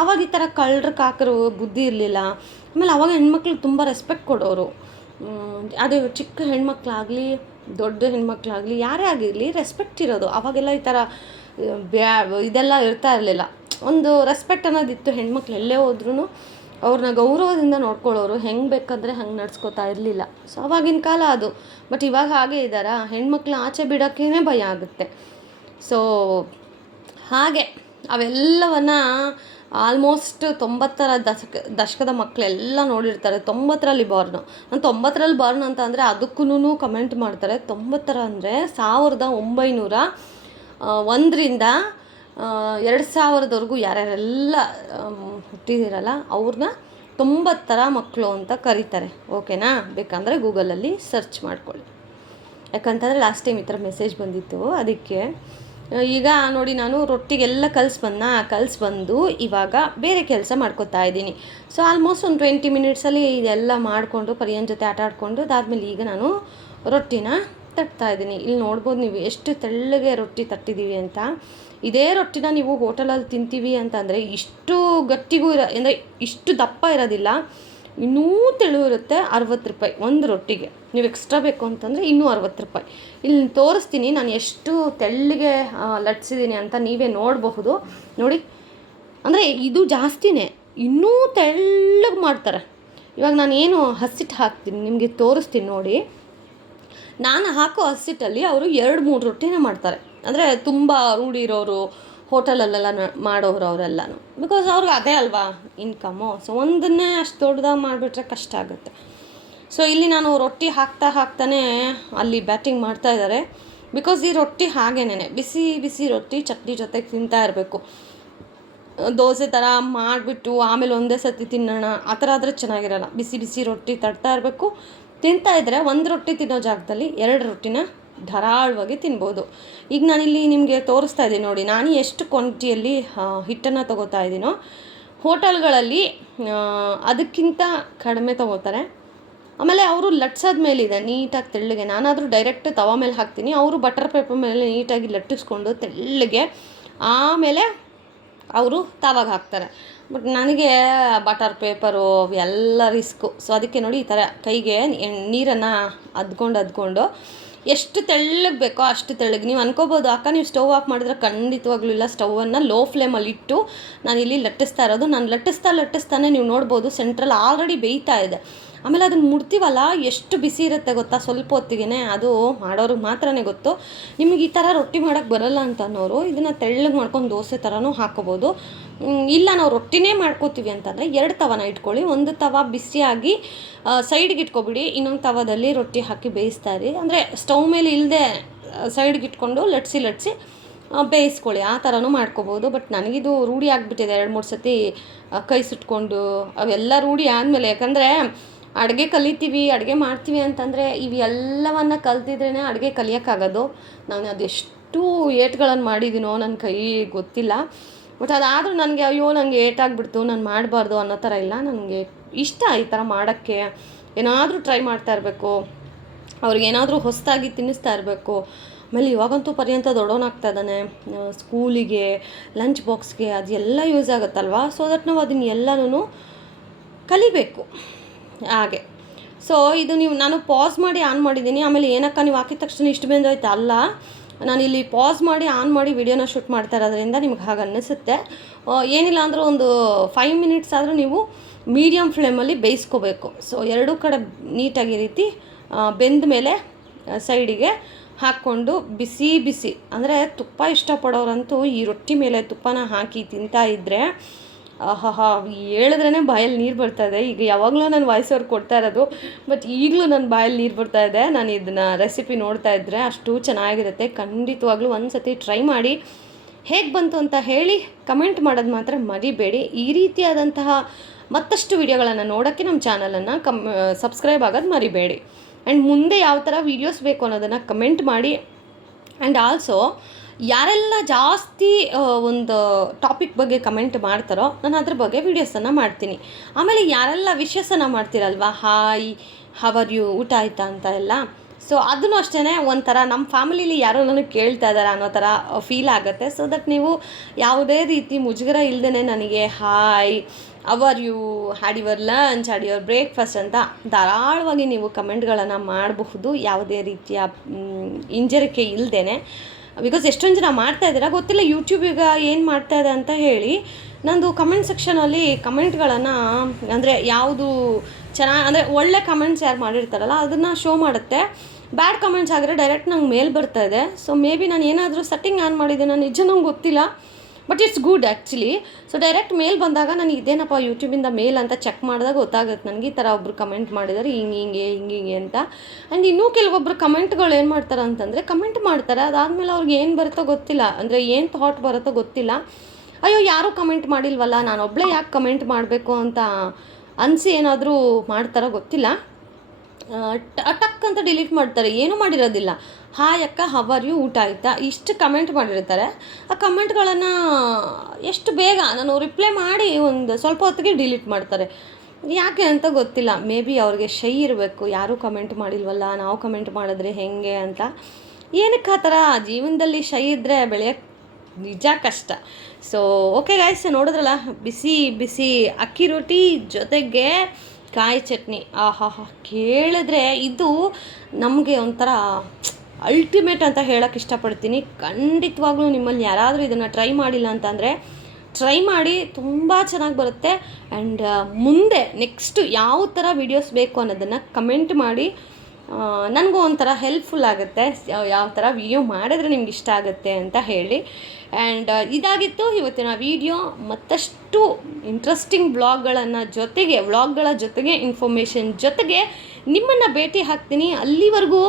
ಆವಾಗ ಈ ಥರ ಕಳ್ಳರು ಕಾಕರು ಬುದ್ಧಿ ಇರಲಿಲ್ಲ. ಆಮೇಲೆ ಅವಾಗ ಹೆಣ್ಮಕ್ಳಿಗೆ ತುಂಬ ರೆಸ್ಪೆಕ್ಟ್ ಕೊಡೋರು. ಅದು ಚಿಕ್ಕ ಹೆಣ್ಮಕ್ಳಾಗಲಿ ದೊಡ್ಡ ಹೆಣ್ಮಕ್ಳಾಗಲಿ ಯಾರೇ ಆಗಿರಲಿ ರೆಸ್ಪೆಕ್ಟ್ ಇರೋದು. ಅವಾಗೆಲ್ಲ ಈ ಥರ ಇದೆಲ್ಲ ಇರ್ತಾ ಇರಲಿಲ್ಲ. ಒಂದು ರೆಸ್ಪೆಕ್ಟ್ ಅನ್ನೋದಿತ್ತು. ಹೆಣ್ಮಕ್ಳು ಎಲ್ಲೇ ಹೋದ್ರೂ ಅವ್ರನ್ನ ಗೌರವದಿಂದ ನೋಡ್ಕೊಳ್ಳೋರು, ಹೆಂಗೆ ಬೇಕಾದರೆ ಹಂಗೆ ನಡ್ಸ್ಕೊತಾ ಇರಲಿಲ್ಲ. ಸೊ ಅವಾಗಿನ ಕಾಲ ಅದು. ಬಟ್ ಇವಾಗ ಹಾಗೆ ಇದ್ದಾರಾ? ಹೆಣ್ಮಕ್ಳನ್ನ ಆಚೆ ಬಿಡೋಕ್ಕೇ ಭಯ ಆಗುತ್ತೆ. ಸೊ ಹಾಗೆ ಅವೆಲ್ಲವನ್ನು ಆಲ್ಮೋಸ್ಟ್ 90ರ ದಶಕದ ಮಕ್ಕಳೆಲ್ಲ ನೋಡಿರ್ತಾರೆ. 90ರಲ್ಲಿ ಬಾರ್ನು. ನಾನು 90ರಲ್ಲಿ ಬಾರ್ನ್ ಅಂತ ಅಂದರೆ ಅದಕ್ಕೂ ಕಮೆಂಟ್ ಮಾಡ್ತಾರೆ. 90ರ ಅಂದರೆ 1901ರಿಂದ 2000ವರೆಗೂ ಯಾರ್ಯಾರೆಲ್ಲ ಹುಟ್ಟಿದಿರಲ್ಲ ಅವ್ರನ್ನ 90ರ ಮಕ್ಕಳು ಅಂತ ಕರೀತಾರೆ. ಓಕೆನಾ? ಬೇಕಂದರೆ ಗೂಗಲಲ್ಲಿ ಸರ್ಚ್ ಮಾಡ್ಕೊಳ್ಳಿ. ಯಾಕಂತಂದರೆ ಲಾಸ್ಟ್ ಟೈಮ್ ಈ ಥರ ಮೆಸೇಜ್ ಬಂದಿತ್ತು, ಅದಕ್ಕೆ. ಈಗ ನೋಡಿ, ನಾನು ರೊಟ್ಟಿಗೆಲ್ಲ ಕಲಿಸ್ಬಂದು ಇವಾಗ ಬೇರೆ ಕೆಲಸ ಮಾಡ್ಕೊತಾ ಇದ್ದೀನಿ. ಸೊ ಆಲ್ಮೋಸ್ಟ್ ಒಂದು 20 ಮಿನಿಟ್ಸಲ್ಲಿ ಇದೆಲ್ಲ ಮಾಡಿಕೊಂಡು ಪರಿಯನ್ ಜೊತೆ ಆಟ ಆಡಿಕೊಂಡು ಅದಾದಮೇಲೆ ಈಗ ನಾನು ರೊಟ್ಟಿನ ತಟ್ತಾ ಇದ್ದೀನಿ. ಇಲ್ಲಿ ನೋಡ್ಬೋದು ನೀವು ಎಷ್ಟು ತೆಳ್ಳಗೆ ರೊಟ್ಟಿ ತಟ್ಟಿದ್ದೀವಿ ಅಂತ. ಇದೇ ರೊಟ್ಟಿನ ನೀವು ಹೋಟೆಲಲ್ಲಿ ತಿಂತೀವಿ ಅಂತಂದರೆ ಇಷ್ಟು ಗಟ್ಟಿಗೂ ಅಂದರೆ ಇಷ್ಟು ದಪ್ಪ ಇರೋದಿಲ್ಲ, ಇನ್ನೂ ತೆಳು ಇರುತ್ತೆ. 60 ರೂಪಾಯಿ ಒಂದು ರೊಟ್ಟಿಗೆ. ನೀವು ಎಕ್ಸ್ಟ್ರಾ ಬೇಕು ಅಂತಂದರೆ ಇನ್ನೂ 60 ರೂಪಾಯಿ. ಇಲ್ಲಿ ತೋರಿಸ್ತೀನಿ ನಾನು ಎಷ್ಟು ತೆಳ್ಳಗೆ ಲಟ್ಸಿದ್ದೀನಿ ಅಂತ, ನೀವೇ ನೋಡಬಹುದು. ನೋಡಿ, ಅಂದರೆ ಇದು ಜಾಸ್ತಿನೇ, ಇನ್ನೂ ತೆಳ್ಳಗೆ ಮಾಡ್ತಾರೆ. ಇವಾಗ ನಾನೇನು ಹಸಿಟ್ಟು ಹಾಕ್ತೀನಿ ನಿಮಗೆ ತೋರಿಸ್ತೀನಿ ನೋಡಿ. ನಾನು ಹಾಕೋ ಹಸಿಟ್ಟಲ್ಲಿ ಅವರು 2-3 ರೊಟ್ಟಿನ ಮಾಡ್ತಾರೆ. ಅಂದರೆ ತುಂಬ ರೂಢಿ ಇರೋರು, ಹೋಟೆಲಲ್ಲೆಲ್ಲ ಮಾಡೋರು ಅವರೆಲ್ಲನೂ. ಬಿಕಾಸ್ ಅವ್ರಿಗೆ ಅದೇ ಅಲ್ವಾ ಇನ್ಕಮ್ಮು. ಸೊ ಒಂದನ್ನೇ ಅಷ್ಟು ದೊಡ್ಡದಾಗಿ ಮಾಡಿಬಿಟ್ರೆ ಕಷ್ಟ ಆಗುತ್ತೆ. ಸೊ ಇಲ್ಲಿ ನಾನು ರೊಟ್ಟಿ ಹಾಕ್ತಾನೆ ಅಲ್ಲಿ ಬ್ಯಾಟಿಂಗ್ ಮಾಡ್ತಾ ಇದ್ದಾರೆ. ಬಿಕಾಸ್ ಈ ರೊಟ್ಟಿ ಹಾಗೇನೆ ಬಿಸಿ ಬಿಸಿ ರೊಟ್ಟಿ ಚಟ್ನಿ ಜೊತೆಗೆ ತಿಂತಾ ಇರಬೇಕು. ದೋಸೆ ಥರ ಮಾಡಿಬಿಟ್ಟು ಆಮೇಲೆ ಒಂದೇ ಸತಿ ತಿನ್ನೋಣ ಆ ಥರ ಆದರೆ ಚೆನ್ನಾಗಿರಲ್ಲ. ಬಿಸಿ ಬಿಸಿ ರೊಟ್ಟಿ ತಡ್ತಾ ಇರಬೇಕು. ತಿಂತಾಯಿದ್ರೆ ಒಂದು ರೊಟ್ಟಿ ತಿನ್ನೋ ಜಾಗದಲ್ಲಿ 2 ರೊಟ್ಟಿನ ಧಾರಾಳವಾಗಿ ತಿನ್ಬೋದು. ಈಗ ನಾನಿಲ್ಲಿ ನಿಮಗೆ ತೋರಿಸ್ತಾ ಇದ್ದೀನಿ ನೋಡಿ, ನಾನು ಎಷ್ಟು ಕ್ವಾಂಟಿಟಿಯಲ್ಲಿ ಹಿಟ್ಟನ್ನು ತೊಗೋತಾ ಇದ್ದೀನೋ ಹೋಟೆಲ್ಗಳಲ್ಲಿ ಅದಕ್ಕಿಂತ ಕಡಿಮೆ ತೊಗೋತಾರೆ. ಆಮೇಲೆ ಅವರು ಲಟ್ಸೋದ ಮೇಲಿದೆ ನೀಟಾಗಿ ತೆಳ್ಳಗೆ. ನಾನಾದರೂ ಡೈರೆಕ್ಟ್ ತವಾ ಮೇಲೆ ಹಾಕ್ತೀನಿ, ಅವರು ಬಟರ್ ಪೇಪರ್ ಮೇಲೆ ನೀಟಾಗಿ ಲಟ್ಟಿಸ್ಕೊಂಡು ತೆಳ್ಳಗೆ ಆಮೇಲೆ ಅವರು ತವಾಗ ಹಾಕ್ತಾರೆ. ಬಟ್ ನನಗೆ ಬಟರ್ ಪೇಪರು ಎಲ್ಲ ರಿಸ್ಕು. ಸೊ ಅದಕ್ಕೆ ನೋಡಿ ಈ ಥರ ಕೈಗೆ ನೀರನ್ನು ಅದ್ಕೊಂಡು ಎಷ್ಟು ತೆಳ್ಳಗೆ ಬೇಕೋ ಅಷ್ಟು ತೆಳ್ಳಗೆ. ನೀವು ಅನ್ಕೋಬೋದು, ಅಕ್ಕ ನೀವು ಸ್ಟವ್ ಆಫ್ ಮಾಡಿದ್ರೆ ಖಂಡಿತವಾಗ್ಲೂ ಇಲ್ಲ. ಸ್ಟವನ್ನು ಲೋ ಫ್ಲೇಮಲ್ಲಿ ಇಟ್ಟು ನಾನು ಇಲ್ಲಿ ಲಟ್ಟಿಸ್ತಾ ಇರೋದು. ನಾನು ಲಟ್ಟಿಸ್ತಾನೆ ನೀವು ನೋಡ್ಬೋದು ಸೆಂಟ್ರಲ್ಲಿ ಆಲ್ರೆಡಿ ಬೇಯ್ತಾ ಇದೆ. ಆಮೇಲೆ ಅದನ್ನು ಮುಡ್ತೀವಲ್ಲ ಎಷ್ಟು ಬಿಸಿ ಇರುತ್ತೆ ಗೊತ್ತಾ, ಸ್ವಲ್ಪ ಹೊತ್ತಿಗೆ. ಅದು ಮಾಡೋರಿಗೆ ಮಾತ್ರನೇ ಗೊತ್ತು. ನಿಮಗೆ ಈ ಥರ ರೊಟ್ಟಿ ಮಾಡೋಕ್ಕೆ ಬರಲ್ಲ ಅಂತ ಅನ್ನೋರು ಇದನ್ನು ತೆಳ್ಳಗೆ ಮಾಡ್ಕೊಂಡು ದೋಸೆ ಥರನೂ ಹಾಕ್ಕೋಬೋದು. ಇಲ್ಲ ನಾವು ರೊಟ್ಟಿನೇ ಮಾಡ್ಕೋತೀವಿ ಅಂತಂದರೆ 2 ತವನ ಇಟ್ಕೊಳ್ಳಿ. ಒಂದು ತವ ಬಿಸಿಯಾಗಿ ಸೈಡ್ಗೆ ಇಟ್ಕೊಬಿಡಿ, ಇನ್ನೊಂದು ತವದಲ್ಲಿ ರೊಟ್ಟಿ ಹಾಕಿ ಬೇಯಿಸ್ತಾ ಇರಿ. ಅಂದರೆ ಸ್ಟವ್ ಮೇಲೆ ಇಲ್ಲದೆ ಸೈಡ್ಗೆ ಇಟ್ಕೊಂಡು ಲಟ್ಸಿ ಬೇಯಿಸ್ಕೊಳ್ಳಿ. ಆ ಥರನೂ ಮಾಡ್ಕೋಬೋದು. ಬಟ್ ನನಗಿದು ರೂಢಿ ಆಗಿಬಿಟ್ಟಿದೆ. 2-3 ಸತಿ ಕೈ ಸುಟ್ಕೊಂಡು ಅವೆಲ್ಲ ರೂಢಿ ಆದಮೇಲೆ. ಯಾಕಂದರೆ ಅಡುಗೆ ಕಲಿತೀವಿ, ಅಡುಗೆ ಮಾಡ್ತೀವಿ ಅಂತಂದರೆ ಇವೆಲ್ಲವನ್ನು ಕಲ್ತಿದ್ರೇ ಅಡುಗೆ ಕಲಿಯೋಕ್ಕಾಗೋದು. ನಾನು ಅದೆಷ್ಟು ಏಟ್ಗಳನ್ನು ಮಾಡಿದ್ದೀನೋ ನನ್ನ ಕೈ ಗೊತ್ತಿಲ್ಲ. ಬಟ್ ಅದಾದರೂ ನನಗೆ ಅಯ್ಯೋ ನನಗೆ ಏಟಾಗಿಬಿಡ್ತು ನಾನು ಮಾಡಬಾರ್ದು ಅನ್ನೋ ಥರ ಇಲ್ಲ. ನನಗೆ ಇಷ್ಟ ಈ ಥರ ಮಾಡೋಕ್ಕೆ. ಏನಾದರೂ ಟ್ರೈ ಮಾಡ್ತಾ ಇರಬೇಕು, ಅವ್ರಿಗೇನಾದರೂ ಹೊಸದಾಗಿ ತಿನ್ನಿಸ್ತಾ ಇರಬೇಕು. ಆಮೇಲೆ ಇವಾಗಂತೂ ಪರ್ಯಂತ ದೊಡ್ಡವನಾಗ್ತಾ ಇದ್ದಾನೆ, ಸ್ಕೂಲಿಗೆ ಲಂಚ್ ಬಾಕ್ಸ್ಗೆ ಅದೆಲ್ಲ ಯೂಸ್ ಆಗುತ್ತಲ್ವ. ಸೊ ದಟ್ ನಾವು ಅದನ್ನ ಎಲ್ಲನೂ ಕಲಿಬೇಕು ಹಾಗೆ. ಸೊ ಇದು ನಾನು ಪಾಸ್ ಮಾಡಿ ಆನ್ ಮಾಡಿದ್ದೀನಿ. ಆಮೇಲೆ ಏನಕ್ಕ ನೀವು ಹಾಕಿದ ತಕ್ಷಣ ಇಷ್ಟು ಬೆಂದೋಯ್ತು ಅಲ್ಲ, ನಾನಿಲ್ಲಿ ಪಾಸ್ ಮಾಡಿ ಆನ್ ಮಾಡಿ ವಿಡಿಯೋನ ಶೂಟ್ ಮಾಡ್ತಾ ಇರೋದ್ರಿಂದ ನಿಮ್ಗೆ ಹಾಗೆ ಅನ್ನಿಸುತ್ತೆ. ಏನಿಲ್ಲ ಅಂದರೂ ಒಂದು 5 ಮಿನಿಟ್ಸ್ ಆದರೂ ನೀವು ಮೀಡಿಯಮ್ ಫ್ಲೇಮಲ್ಲಿ ಬೇಯಿಸ್ಕೋಬೇಕು. ಸೊ ಎರಡೂ ಕಡೆ ನೀಟಾಗಿ ರೀತಿ ಬೆಂದ ಮೇಲೆ ಸೈಡಿಗೆ ಹಾಕ್ಕೊಂಡು ಬಿಸಿ ಬಿಸಿ ಅಂದರೆ ತುಪ್ಪ ಇಷ್ಟಪಡೋರಂತೂ ಈ ರೊಟ್ಟಿ ಮೇಲೆ ತುಪ್ಪನ ಹಾಕಿ ತಿಂತಾ ಇದ್ದರೆ ಆಹಾ ಹೇಳಿದ್ರೇ ಬಾಯಲ್ಲಿ ನೀರು ಬರ್ತಾಯಿದೆ. ಈಗ ಯಾವಾಗಲೂ ನಾನು ವಾಯ್ಸ್ ಓವರ್ ಕೊಡ್ತಾ ಇರೋದು, ಬಟ್ ಈಗಲೂ ನನ್ನ ಬಾಯಲ್ಲಿ ನೀರು ಬರ್ತಾಯಿದೆ. ನಾನು ಇದನ್ನು ರೆಸಿಪಿ ನೋಡ್ತಾ ಇದ್ದರೆ ಅಷ್ಟು ಚೆನ್ನಾಗಿರುತ್ತೆ. ಖಂಡಿತವಾಗ್ಲೂ ಒಂದು ಸತಿ ಟ್ರೈ ಮಾಡಿ ಹೇಗೆ ಬಂತು ಅಂತ ಹೇಳಿ ಕಮೆಂಟ್ ಮಾಡೋದು ಮಾತ್ರ ಮರಿಬೇಡಿ. ಈ ರೀತಿಯಾದಂತಹ ಮತ್ತಷ್ಟು ವಿಡಿಯೋಗಳನ್ನು ನೋಡೋಕ್ಕೆ ನಮ್ಮ ಚಾನಲನ್ನು ಸಬ್ಸ್ಕ್ರೈಬ್ ಆಗೋದು ಮರಿಬೇಡಿ. ಆ್ಯಂಡ್ ಮುಂದೆ ಯಾವ ಥರ ವೀಡಿಯೋಸ್ ಬೇಕು ಅನ್ನೋದನ್ನು ಕಮೆಂಟ್ ಮಾಡಿ. ಆ್ಯಂಡ್ ಆಲ್ಸೋ ಯಾರೆಲ್ಲ ಜಾಸ್ತಿ ಒಂದು ಟಾಪಿಕ್ ಬಗ್ಗೆ ಕಮೆಂಟ್ ಮಾಡ್ತಾರೋ ನಾನು ಅದ್ರ ಬಗ್ಗೆ ವೀಡಿಯೋಸನ್ನು ಮಾಡ್ತೀನಿ. ಆಮೇಲೆ ಯಾರೆಲ್ಲ ವಿಶಸ್ಸನ್ನು ಮಾಡ್ತೀರಲ್ವ, ಹಾಯ್ ಹೌ ಆರ್ ಯು, ಊಟ ಆಯಿತಾ ಅಂತ ಎಲ್ಲ, ಸೊ ಅದನ್ನು ಅಷ್ಟೇ ಒಂಥರ ನಮ್ಮ ಫ್ಯಾಮಿಲೀಲಿ ಯಾರೋ ನನಗೆ ಕೇಳ್ತಾ ಇದ್ದಾರೆ ಅನ್ನೋ ಥರ ಫೀಲ್ ಆಗುತ್ತೆ. ಸೊ ದಟ್ ನೀವು ಯಾವುದೇ ರೀತಿ ಮುಜುಗರ ಇಲ್ಲದೇ ನನಗೆ hi how are you, had your lunch, had your breakfast ಅಂತ ಧಾರಾಳವಾಗಿ ನೀವು ಕಮೆಂಟ್ಗಳನ್ನು ಮಾಡಬಹುದು, ಯಾವುದೇ ರೀತಿಯ ಹಿಂಜರಿಕೆ ಇಲ್ಲದೇ. ಬಿಕಾಸ್ ಎಷ್ಟೊಂದು ಜನ ಮಾಡ್ತಾಯಿದ್ದೀರಾ ಗೊತ್ತಿಲ್ಲ ಯೂಟ್ಯೂಬ್ ಈಗ ಏನು ಮಾಡ್ತಾಯಿದೆ ಅಂತ ಹೇಳಿ. ನಂದು ಕಮೆಂಟ್ ಸೆಕ್ಷನಲ್ಲಿ ಕಮೆಂಟ್ಗಳನ್ನು ಅಂದರೆ ಯಾವುದು ಚೆನ್ನಾಗಿ ಅಂದರೆ ಒಳ್ಳೆ ಕಮೆಂಟ್ಸ್ ಯಾರು ಮಾಡಿರ್ತಾರಲ್ಲ ಅದನ್ನು ಶೋ ಮಾಡುತ್ತೆ. ಬ್ಯಾಡ್ ಕಮೆಂಟ್ಸ್ ಆಗಿದ್ರೆ ಡೈರೆಕ್ಟ್ ನಂಗೆ ಮೇಲ್ ಬರ್ತಾಯಿದೆ. ಸೊ ಮೇ ಬಿ ನಾನು ಏನಾದರೂ ಸೆಟ್ಟಿಂಗ್ ಆನ್ ಮಾಡಿದ್ದೇನೆ ನಿಜ ನಂಗೆ ಗೊತ್ತಿಲ್ಲ, but it's good actually. So direct mail ಬಂದಾಗ ನನಗೆ ಇದೇನಪ್ಪ ಯೂಟ್ಯೂಬಿಂದ ಮೇಲ್ ಅಂತ ಚೆಕ್ ಮಾಡಿದಾಗ ಗೊತ್ತಾಗುತ್ತೆ ನನಗೆ ಈ ಥರ ಒಬ್ಬರು ಕಮೆಂಟ್ ಮಾಡಿದ್ದಾರೆ ಹಿಂಗೆ ಅಂತ. ಆ್ಯಂಡ್ ಇನ್ನೂ ಕೆಲವೊಬ್ಬರು ಕಮೆಂಟ್ಗಳು ಏನು ಮಾಡ್ತಾರೆ ಅಂತಂದರೆ ಕಮೆಂಟ್ ಮಾಡ್ತಾರೆ, ಅದಾದಮೇಲೆ ಅವ್ರಿಗೆ ಏನು ಬರುತ್ತೋ ಗೊತ್ತಿಲ್ಲ, ಅಂದರೆ ಏನು ಥಾಟ್ ಬರುತ್ತೋ ಗೊತ್ತಿಲ್ಲ. ಅಯ್ಯೋ ಯಾರೂ ಕಮೆಂಟ್ ಮಾಡಿಲ್ವಲ್ಲ, ನಾನೊಬ್ಬಳೇ ಯಾಕೆ ಕಮೆಂಟ್ ಮಾಡಬೇಕು ಅಂತ ಅನಿಸಿ ಏನಾದರೂ ಮಾಡ್ತಾರೋ ಗೊತ್ತಿಲ್ಲ. ಟಕ್ ಅಂತ ಡಿಲೀಟ್ ಮಾಡ್ತಾರೆ, ಏನೂ ಮಾಡಿರೋದಿಲ್ಲ. ಹಾಯ್ ಅಕ್ಕ ಹೌ ಆರ್ ಯು, ಊಟ ಆಯಿತಾ, ಇಷ್ಟು ಕಮೆಂಟ್ ಮಾಡಿರ್ತಾರೆ. ಆ ಕಮೆಂಟ್ಗಳನ್ನು ಎಷ್ಟು ಬೇಗ ನಾನು ರಿಪ್ಲೈ ಮಾಡಿ ಒಂದು ಸ್ವಲ್ಪ ಹೊತ್ತಿಗೆ ಡಿಲೀಟ್ ಮಾಡ್ತಾರೆ. ಯಾಕೆ ಅಂತ ಗೊತ್ತಿಲ್ಲ. ಮೇ ಬಿ ಅವ್ರಿಗೆ ಶೈ ಇರಬೇಕು, ಯಾರೂ ಕಮೆಂಟ್ ಮಾಡಿಲ್ವಲ್ಲ ನಾವು ಕಮೆಂಟ್ ಮಾಡಿದ್ರೆ ಹೇಗೆ ಅಂತ. ಏನಕ್ಕೆ ಆ ಥರ ಜೀವನದಲ್ಲಿ ಶೈ ಇದ್ದರೆ ಬೆಳೆಯೋಕ್ಕೆ ನಿಜ ಕಷ್ಟ. ಸೊ ಓಕೆ ಗಾಯ್ಸ್, ನೋಡಿದ್ರಲ್ಲ ಬಿಸಿ ಬಿಸಿ ಅಕ್ಕಿ ರೊಟ್ಟಿ ಜೊತೆಗೆ ಕಾಯಿ ಚಟ್ನಿ, ಆಹಾ ಕೇಳಿದ್ರೆ ಇದು ನಮಗೆ ಒಂಥರ ಅಲ್ಟಿಮೇಟ್ ಅಂತ ಹೇಳೋಕ್ಕೆ ಇಷ್ಟಪಡ್ತೀನಿ. ಖಂಡಿತವಾಗ್ಲೂ ನಿಮ್ಮಲ್ಲಿ ಯಾರಾದರೂ ಇದನ್ನು ಟ್ರೈ ಮಾಡಿಲ್ಲ ಅಂತಂದರೆ ಟ್ರೈ ಮಾಡಿ, ತುಂಬ ಚೆನ್ನಾಗಿ ಬರುತ್ತೆ. ಆ್ಯಂಡ್ ಮುಂದೆ ನೆಕ್ಸ್ಟು ಯಾವ ಥರ ವೀಡಿಯೋಸ್ ಬೇಕು ಅನ್ನೋದನ್ನು ಕಮೆಂಟ್ ಮಾಡಿ, ನನಗೂ ಒಂಥರ ಹೆಲ್ಪ್ಫುಲ್ ಆಗುತ್ತೆ ಯಾವ ಥರ ವಿಡಿಯೋ ಮಾಡಿದ್ರೆ ನಿಮ್ಗೆ ಇಷ್ಟ ಆಗುತ್ತೆ ಅಂತ ಹೇಳಿ. ಆ್ಯಂಡ್ ಇದಾಗಿತ್ತು ಇವತ್ತಿನ ವಿಡಿಯೋ. ಮತ್ತಷ್ಟು ಇಂಟ್ರೆಸ್ಟಿಂಗ್ ವ್ಲಾಗ್ಗಳ ಜೊತೆಗೆ ಇನ್ಫಾರ್ಮೇಷನ್ ಜೊತೆಗೆ ನಿಮ್ಮನ್ನು ಭೇಟಿ ಹಾಕ್ತೀನಿ. ಅಲ್ಲಿವರೆಗೂ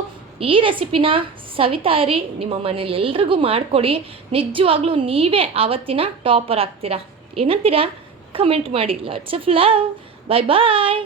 ಈ ರೆಸಿಪಿನ ಸವಿತಾ ಇರಿ, ನಿಮ್ಮ ಮನೇಲಿ ಎಲ್ರಿಗೂ ಮಾಡಿಕೊಡಿ. ನಿಜವಾಗ್ಲೂ ನೀವೇ ಆವತ್ತಿನ ಟಾಪರ್ ಆಗ್ತೀರಾ. ಏನಂತೀರಾ? ಕಮೆಂಟ್ ಮಾಡಿ. Lots of love. Bye bye.